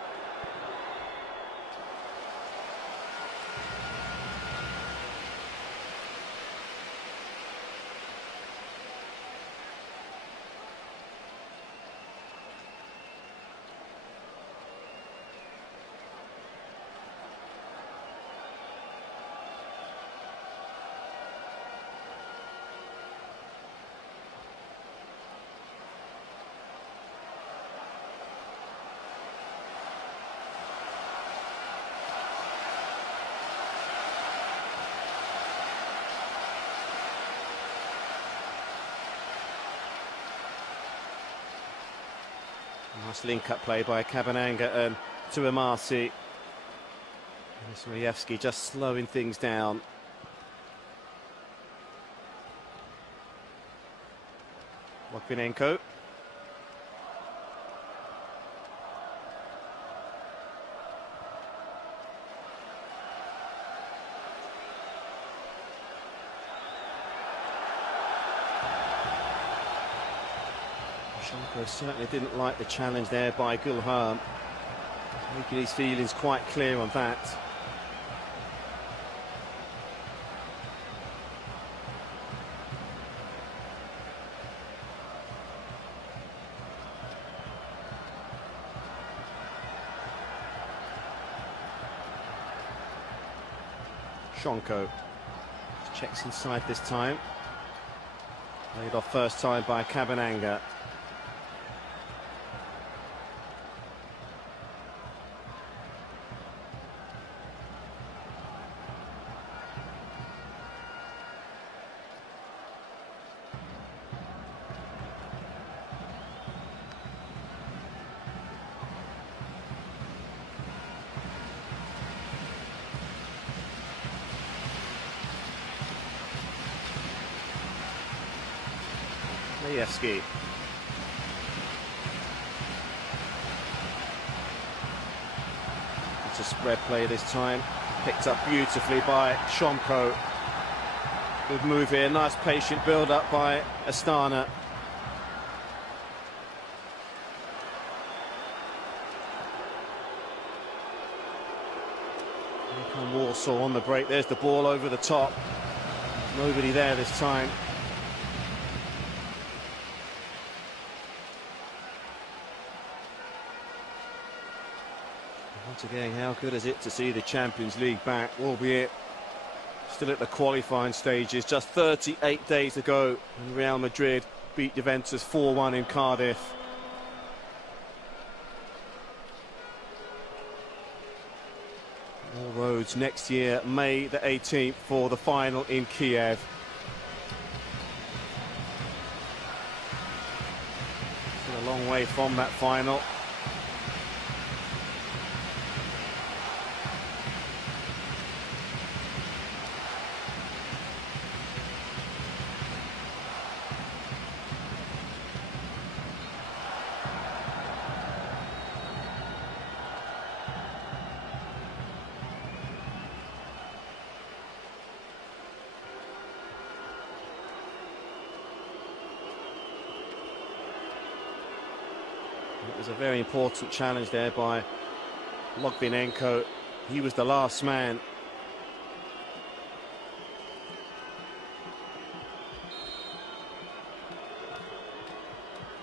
Nice link-up play by Cabananga and Tuamasi. Swiejewski just slowing things down. Łukaszenko. Certainly didn't like the challenge there by Gülhan, making his feelings quite clear on that. Szonko checks inside this time. Laid off first time by Cabananga. Krajewski. It's a spread play this time. Picked up beautifully by Shomko. Good move here, nice patient build-up by Astana. Here come Warsaw on the break. There's the ball over the top. Nobody there this time. Once again, how good is it to see the Champions League back, albeit still at the qualifying stages. Just 38 days ago, Real Madrid beat Juventus 4-1 in Cardiff. All roads next year, May the 18th, for the final in Kiev. Still a long way from that final. It was a very important challenge there by Logvinenko. He was the last man.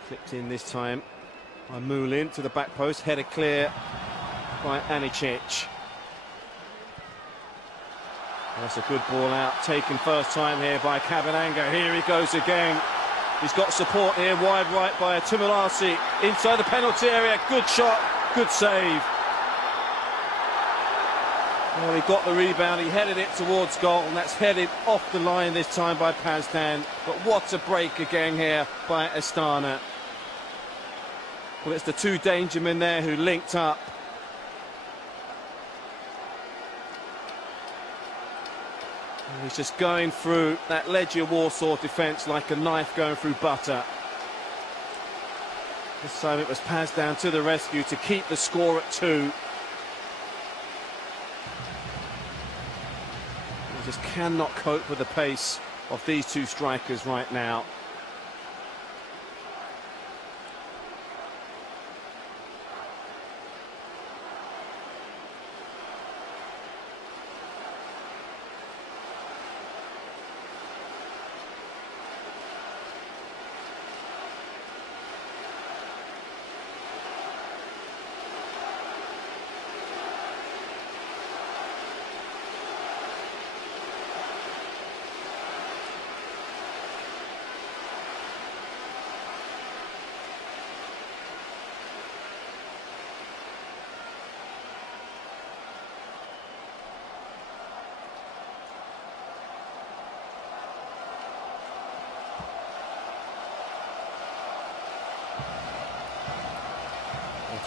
Flipped in this time by Moulin to the back post, headed clear by Anicic. That's a good ball out, taken first time here by Cabananga. Here he goes again. He's got support here, wide right by Tumilasi, inside the penalty area. Good shot, good save. Well, he got the rebound, he headed it towards goal, and that's headed off the line this time by Pazdan. But what a break again here by Astana. Well, it's the two danger men there who linked up. He's just going through that Legia Warsaw defence like a knife going through butter. This time it was Pazdan to the rescue to keep the score at 2. He just cannot cope with the pace of these two strikers right now.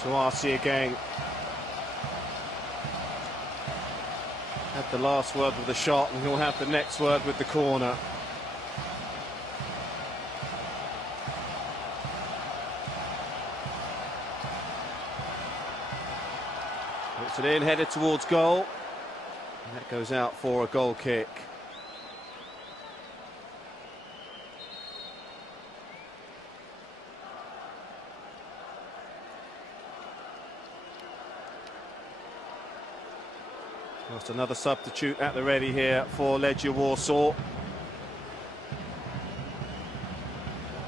To Arce again. Had the last word with the shot, and he'll have the next word with the corner. Puts it in, headed towards goal. And that goes out for a goal kick. Just another substitute at the ready here for Legia Warsaw.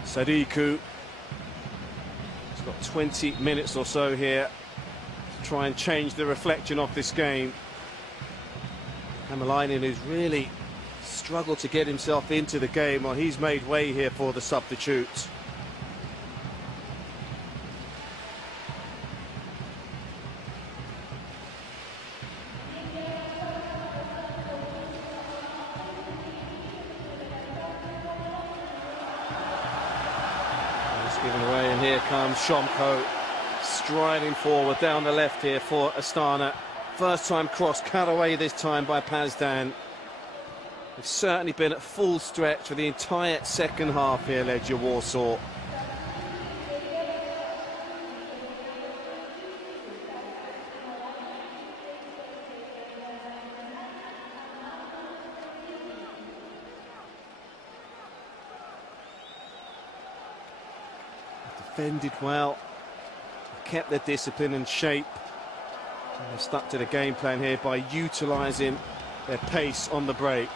Sadiku. He's got 20 minutes or so here to try and change the reflection of this game. Hämäläinen, who's really struggled to get himself into the game, well, he's made way here for the substitutes. Given away, and here comes Shomko striding forward down the left here for Astana. First time cross cut away this time by Pazdan. They've certainly been at full stretch for the entire second half here, Legia Warsaw. Defended well, kept their discipline and shape, and they've stuck to the game plan here by utilising their pace on the break.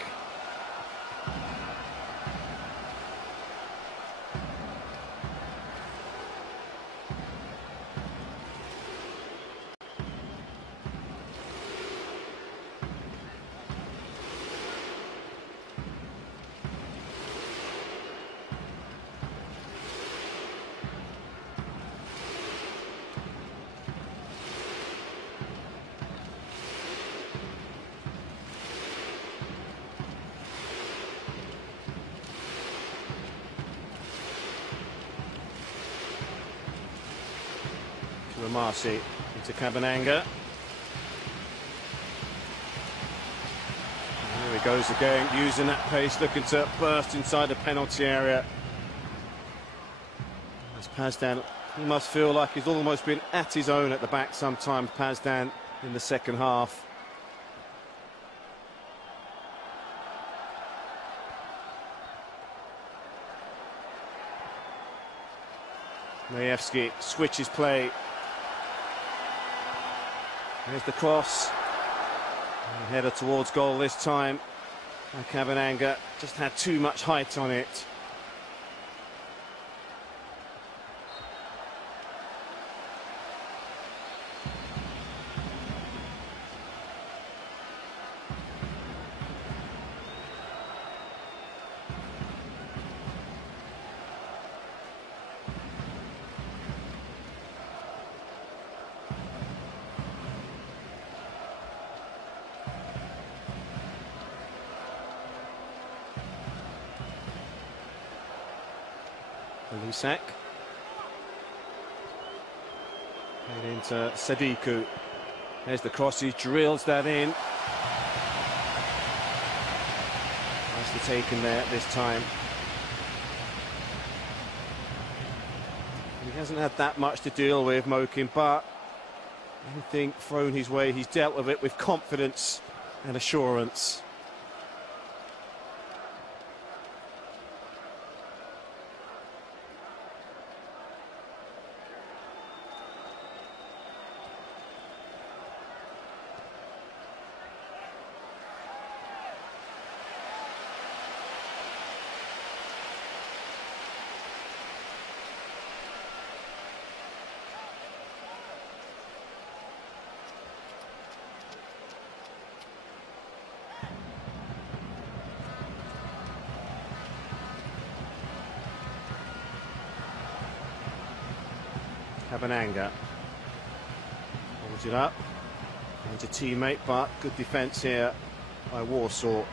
Marcy into Cabananga. There he goes again, using that pace, looking to burst inside the penalty area. As Pazdan, he must feel like he's almost been at his own at the back sometimes, Pazdan, in the second half. Majewski switches play. There's the cross. And header towards goal this time. And Cabananga just had too much height on it. Lusak. And into Sadiku. There's the cross, he drills that in. Nicely taken there this time. He hasn't had that much to deal with, Mokin, but anything thrown his way, he's dealt with it with confidence and assurance. Cabananga holds it up, and a teammate, but good defence here by Warsaw.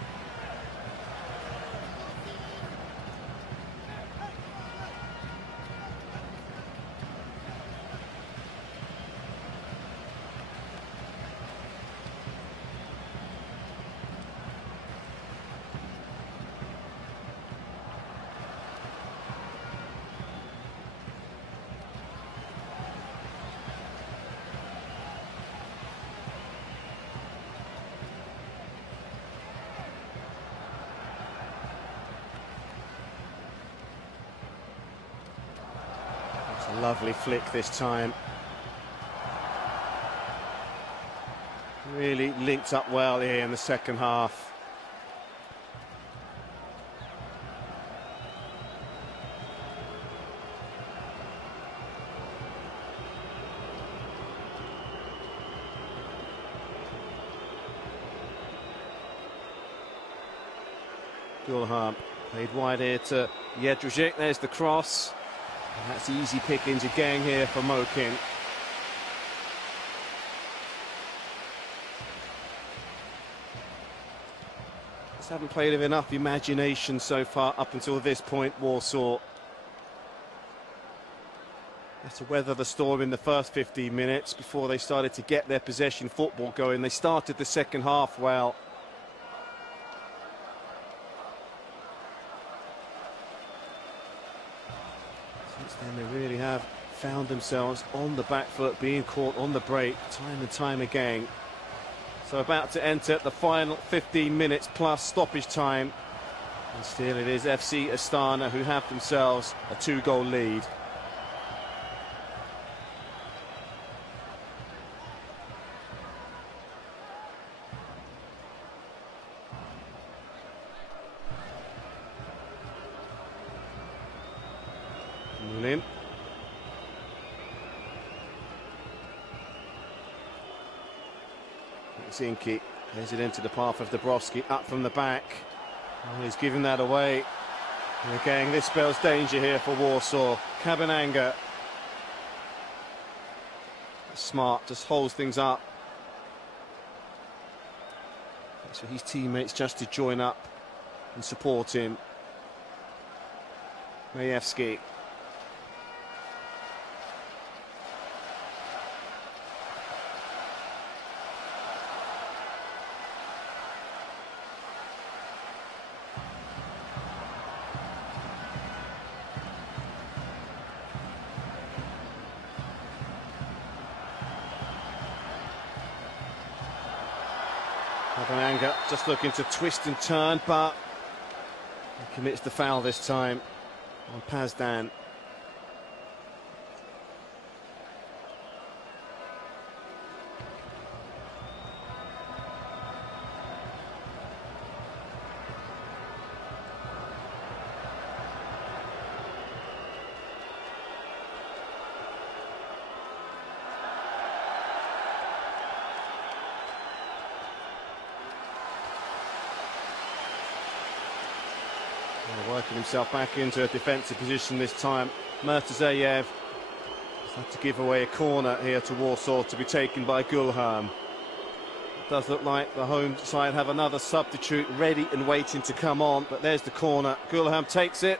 A lovely flick this time. Really linked up well here in the second half. Gulharm played wide here to Jedrzejczyk. There's the cross. And that's easy pickings again here for Mokin. Just haven't played with enough imagination so far up until this point, Warsaw. Had to weather the storm in the first 15 minutes before they started to get their possession football going. They started the second half well. And they really have found themselves on the back foot, being caught on the break time and time again. So about to enter the final 15 minutes plus stoppage time. And still it is FC Astana who have themselves a 2-goal lead. In. Zinke plays it into the path of Dabrowski, up from the back. Oh, he's giving that away. And again, this spells danger here for Warsaw. Kabananga. Smart, just holds things up. So his teammates just to join up and support him. Majewski. Kabananga just looking to twist and turn, but he commits the foul this time on Pazdan. Working himself back into a defensive position this time. Murtazayev has had to give away a corner here to Warsaw to be taken by Gulham. It does look like the home side have another substitute ready and waiting to come on, but there's the corner. Gulham takes it.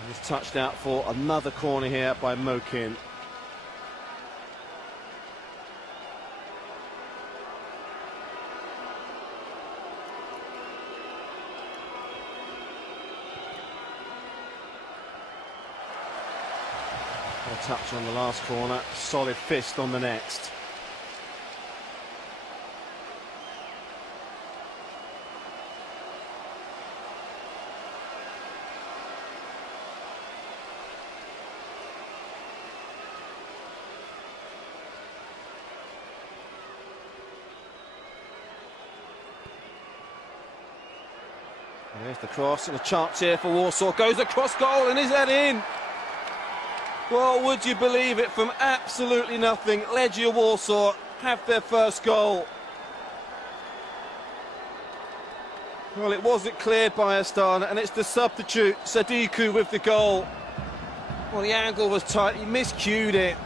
And he's touched out for another corner here by Mokin. A touch on the last corner, solid fist on the next. There's the cross and a chance here for Warsaw. Goes across goal, and is that in? Well, would you believe it, from absolutely nothing, Legia Warsaw have their first goal. Well, it wasn't cleared by Astana, and it's the substitute, Sadiku, with the goal. Well, the angle was tight, he miscued it.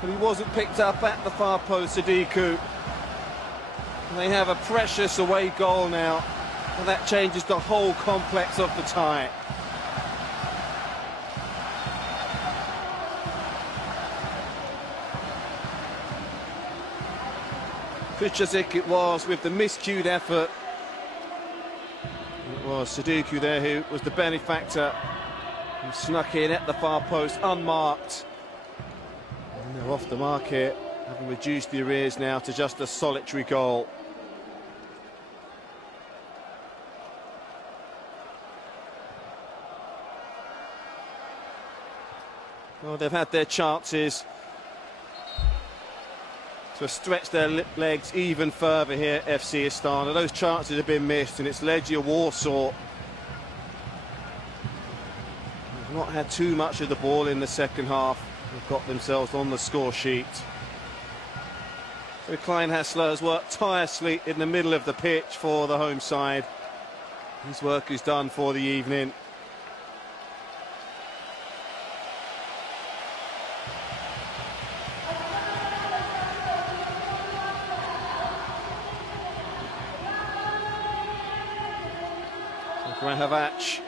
But he wasn't picked up at the far post, Sadiku. And they have a precious away goal now, and that changes the whole complex of the tie. Kuchazik it was, with the miscued effort. It was Sadiku there who was the benefactor, who snuck in at the far post unmarked. And they're off the mark here, having reduced the arrears now to just a solitary goal. Well, they've had their chances to stretch their legs even further here, FC Astana. Those chances have been missed, and it's Legia Warsaw. They've not had too much of the ball in the second half. They've got themselves on the score sheet. So Klein Hassler has worked tirelessly in the middle of the pitch for the home side. His work is done for the evening. Grahovac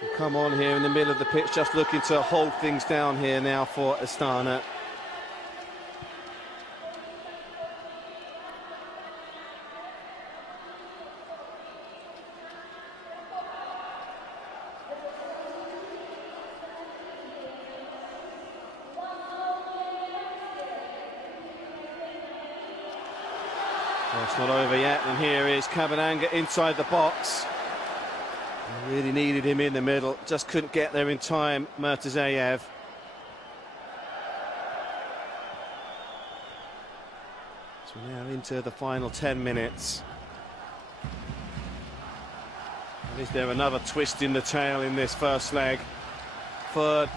will come on here in the middle of the pitch, just looking to hold things down here now for Astana. Well, it's not over yet, and here is Cabananga inside the box. They really needed him in the middle, just couldn't get there in time, Murtazayev. So we're now into the final 10 minutes. And is there another twist in the tail in this first leg? Third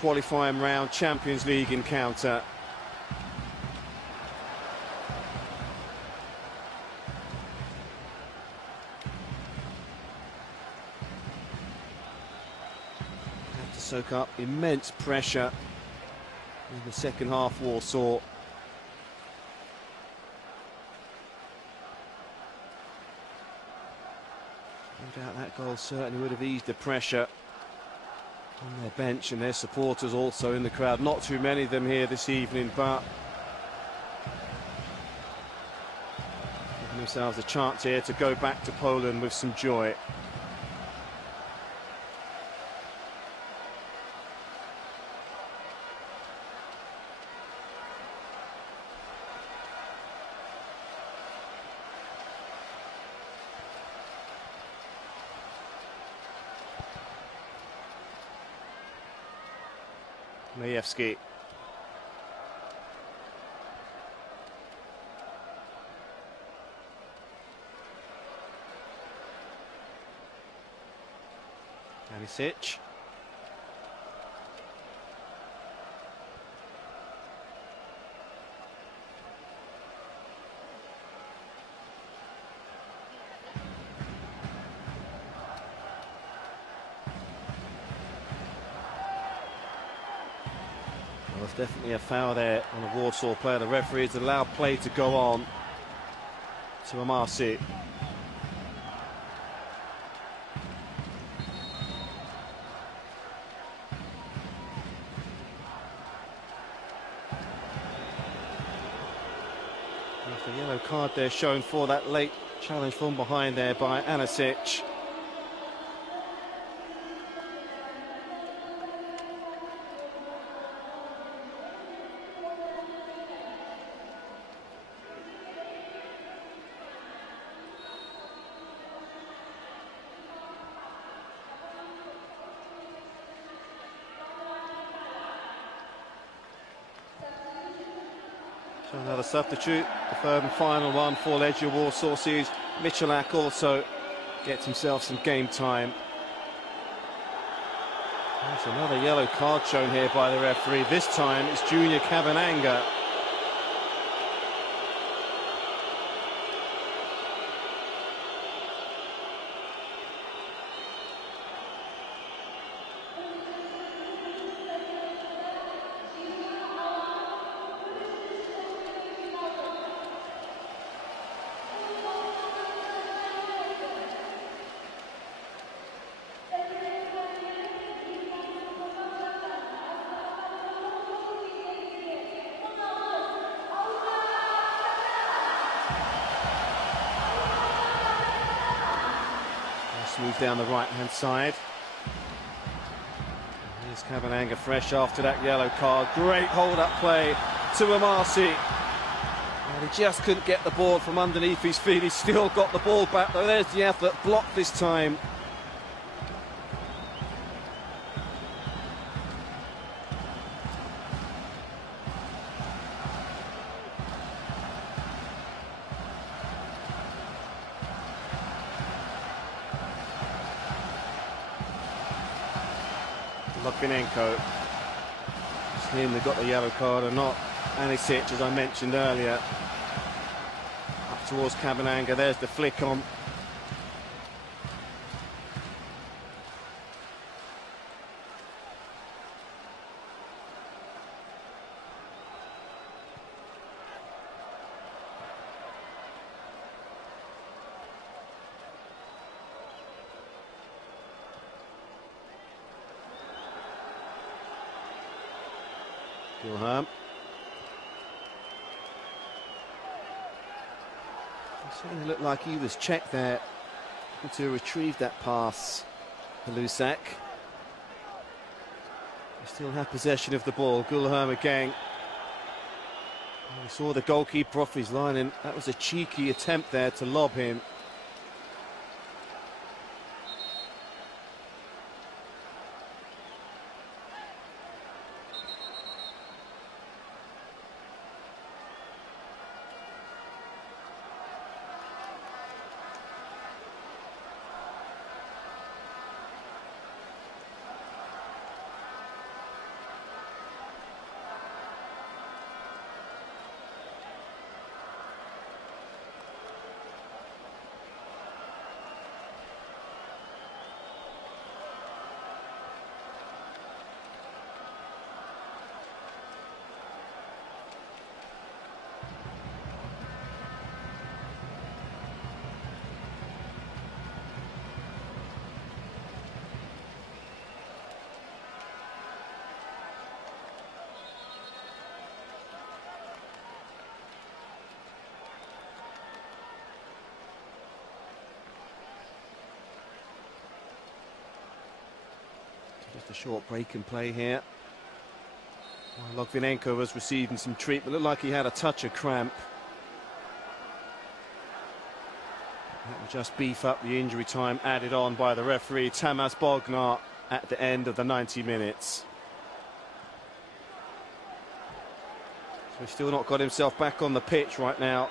qualifying round Champions League encounter. Have to soak up immense pressure in the second half, Warsaw. No doubt that goal certainly would have eased the pressure on their bench and their supporters also in the crowd. Not too many of them here this evening, but giving themselves a chance here to go back to Poland with some joy. Majewski. Anisic. Well, there's definitely a foul there on a Warsaw player. The referee has allowed play to go on to Amasi. The yellow card there shown for that late challenge from behind there by Anisic. So another substitute, the third and final one for Legia Warsaw series. Michalak also gets himself some game time. There's another yellow card shown here by the referee. This time it's Junior Cabananga. Move down the right-hand side. Here's Cabananga fresh after that yellow card. Great hold-up play to Amasi. And he just couldn't get the ball from underneath his feet. He still got the ball back, though. There's the effort, blocked this time. Lokinenko. It's him that got the yellow card and not Anisic, as I mentioned earlier. Up towards Cabananga, there's the flick on. Gilham. It certainly looked like he was checked there to retrieve that pass for Lusak. They still have possession of the ball. Gulham again. He saw the goalkeeper off his line, and that was a cheeky attempt there to lob him. Just a short break in play here. Logvinenko was receiving some treatment. Looked like he had a touch of cramp. That will just beef up the injury time added on by the referee, Tamas Bognar, at the end of the 90 minutes. So he's still not got himself back on the pitch right now,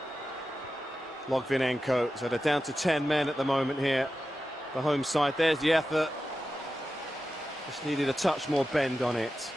Logvinenko. So they're down to 10 men at the moment here. The home side, there's the effort. Just needed a touch more bend on it.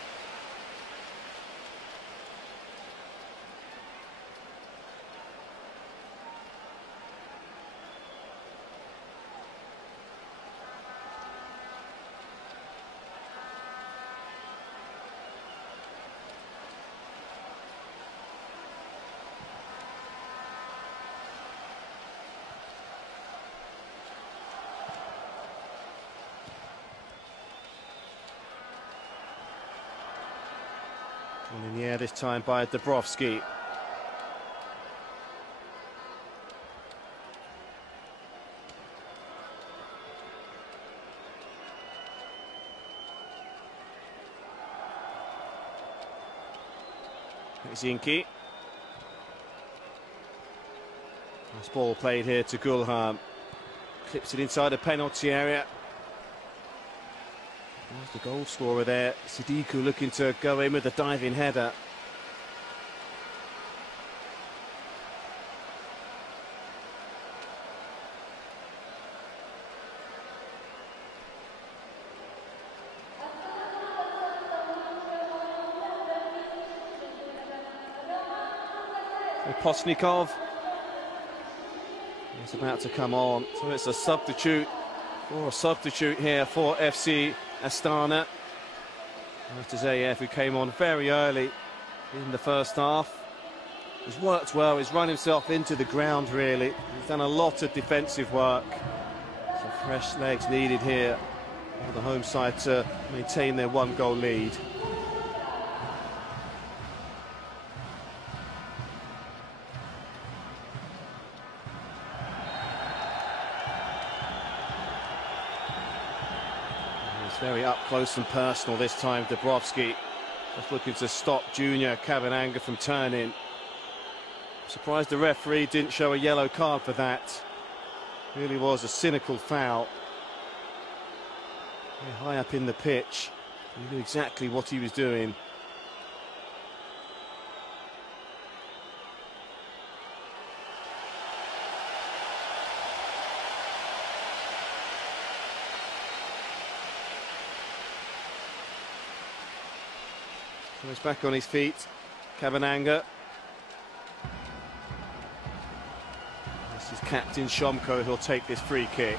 And in the air this time by Dubrovsky. Zinki. Nice ball played here to Gulham. Clips it inside the penalty area. There's the goal scorer there, Sidiku, looking to go in with a diving header. Postnikov is about to come on, so it's a substitute here for FC Astana. Zayev, who came on very early in the first half. He's worked well, he's run himself into the ground really. He's done a lot of defensive work. So fresh legs needed here for the home side to maintain their one-goal lead. Very up close and personal this time, Dubrovsky. Just looking to stop Junior Kabananga from turning. Surprised the referee didn't show a yellow card for that. Really was a cynical foul. Very high up in the pitch. He knew exactly what he was doing. So he's back on his feet, Kabananga. This is captain Shomko, who'll take this free kick.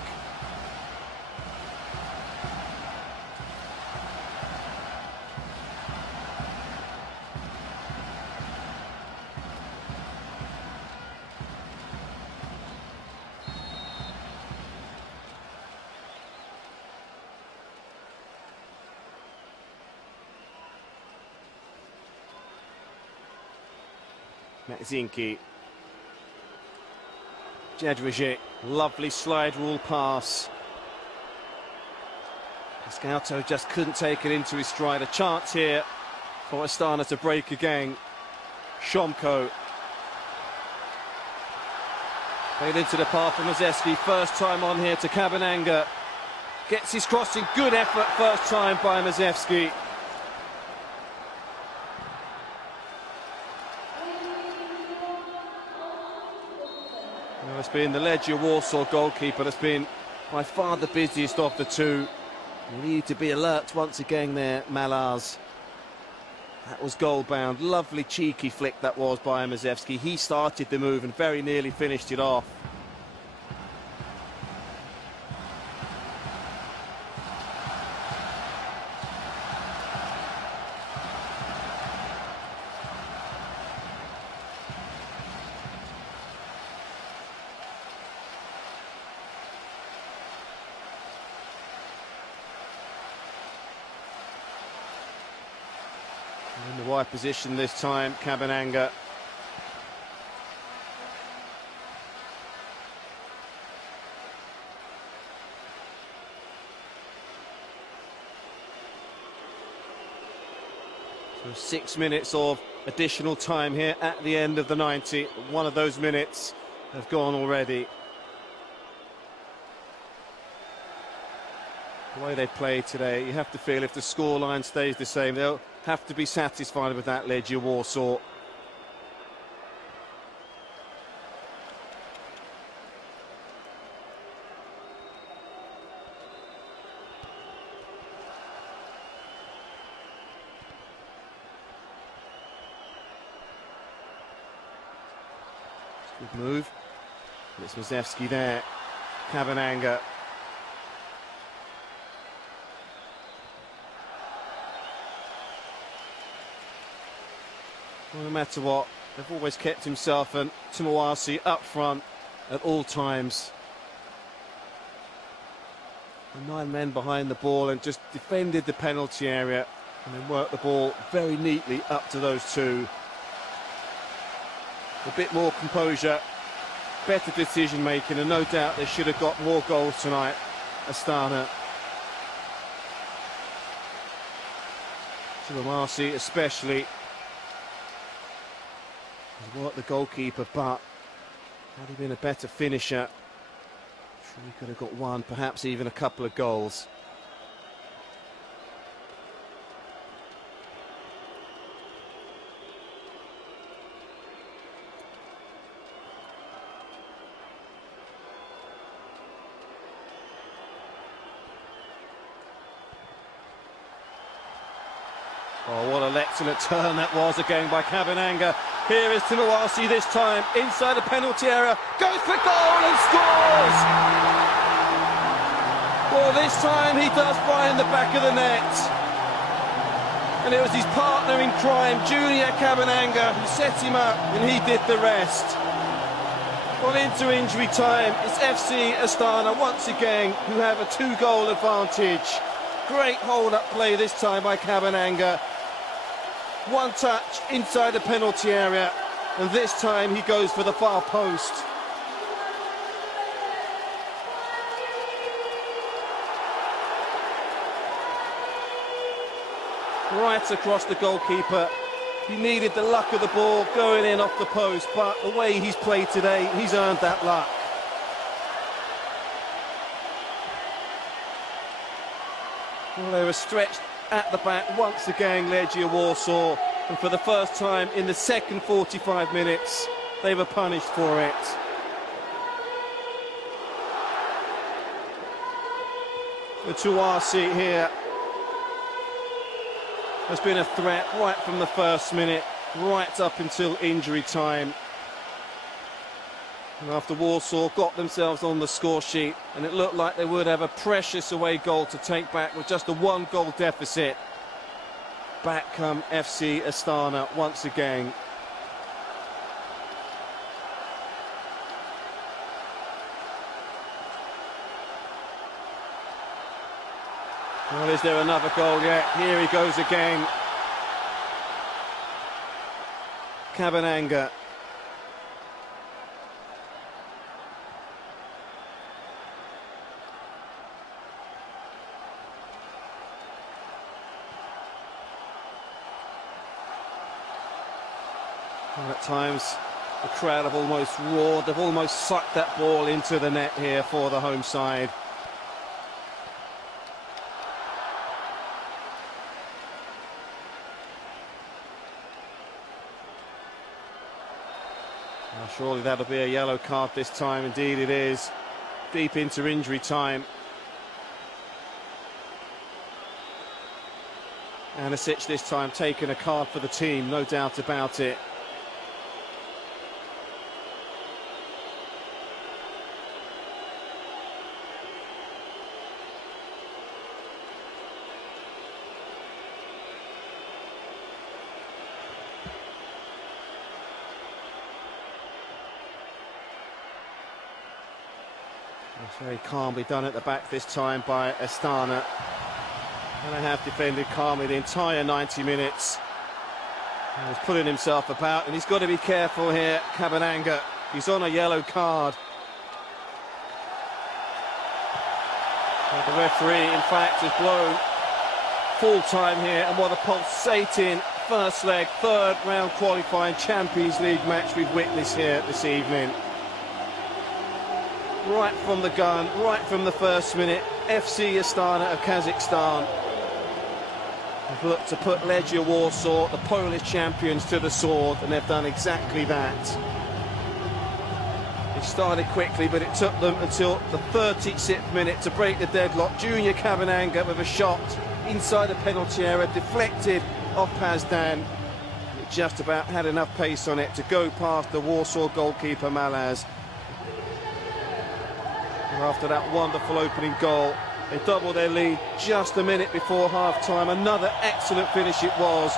Zinki. Jedrzejczyk, lovely slide rule pass. Scouto just couldn't take it into his stride. A chance here for Astana to break again. Shomko Played into the path for Mazewski, first time on here to Cabananga. Gets his crossing, good effort first time by Mazewski. Well, it's been the Legia Warsaw goalkeeper that's been by far the busiest of the two. You need to be alert once again there, Malaz. That was goal-bound. Lovely cheeky flick that was by Mazewski. He started the move and very nearly finished it off. In the wide position this time, Cabananga. So 6 minutes of additional time here at the end of the 90. One of those minutes have gone already. The way they played today, you have to feel if the scoreline stays the same, they'll have to be satisfied with that, Legia Warsaw. Good move. It's Mazewski there. Cabananga. Well, no matter what, they've always kept himself and Timawasi up front at all times. And 9 men behind the ball and just defended the penalty area and then worked the ball very neatly up to those two. A bit more composure, better decision making, and no doubt they should have got more goals tonight, Astana. Timawasi especially. He's worked the goalkeeper, but had he been a better finisher, sure he could have got one, perhaps even a couple of goals. Oh, what an excellent turn that was again by Cabananga. Here is Timawasi this time, inside the penalty area, goes for goal and scores! Well, this time he does find the back of the net. And it was his partner in crime, Junior Cabananga, who set him up and he did the rest. Well, into injury time, it's FC Astana once again who have a 2-goal advantage. Great hold-up play this time by Cabananga. One touch inside the penalty area, and this time he goes for the far post. Right across the goalkeeper. He needed the luck of the ball going in off the post, but the way he's played today, he's earned that luck. Well, they were stretched at the back once again, Legia Warsaw, and for the first time in the second 45 minutes, they were punished for it. The Timawasi here has been a threat right from the first minute, right up until injury time. And after Warsaw got themselves on the score sheet, and it looked like they would have a precious away goal to take back with just a 1-goal deficit, back come FC Astana once again. Well, is there another goal yet? Here he goes again. Cabananga. Well, at times The crowd have almost roared, they've almost sucked that ball into the net here for the home side. Well, surely that'll be a yellow card this time, indeed it is. Deep into injury time. Anisic this time taking a card for the team, no doubt about it. It's very calmly done at the back this time by Astana. And they have defended calmly the entire 90 minutes. He's pulling himself about, and he's got to be careful here, Cabananga. He's on a yellow card. And the referee, in fact, has blown full time here, and what a pulsating first leg, third round qualifying Champions League match we've witnessed here this evening. Right from the gun, right from the first minute, FC Astana of Kazakhstan have looked to put Legia Warsaw, the Polish champions, to the sword, and they've done exactly that. It started quickly, but it took them until the 36th minute to break the deadlock. Junior Cabananga with a shot inside the penalty area, deflected off Pazdan. It just about had enough pace on it to go past the Warsaw goalkeeper Malaz. And after that wonderful opening goal, they doubled their lead just a minute before half-time. Another excellent finish it was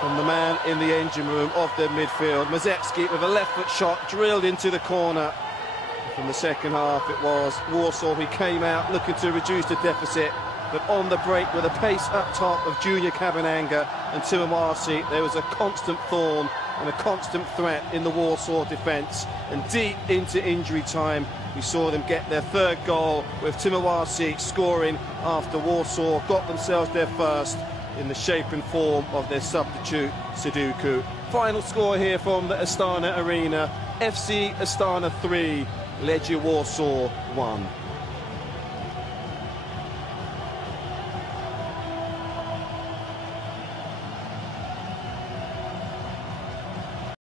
from the man in the engine room of the midfield. Mazepski with a left-foot shot drilled into the corner. From the second half it was Warsaw who came out looking to reduce the deficit, but on the break with a pace up top of Junior Cabananga and Timowasi, there was a constant thorn and a constant threat in the Warsaw defence. And deep into injury time, we saw them get their third goal, with Timowasi scoring after Warsaw got themselves their first in the shape and form of their substitute Sudoku. Final score here from the Astana Arena: FC Astana 3, Legia Warsaw 1.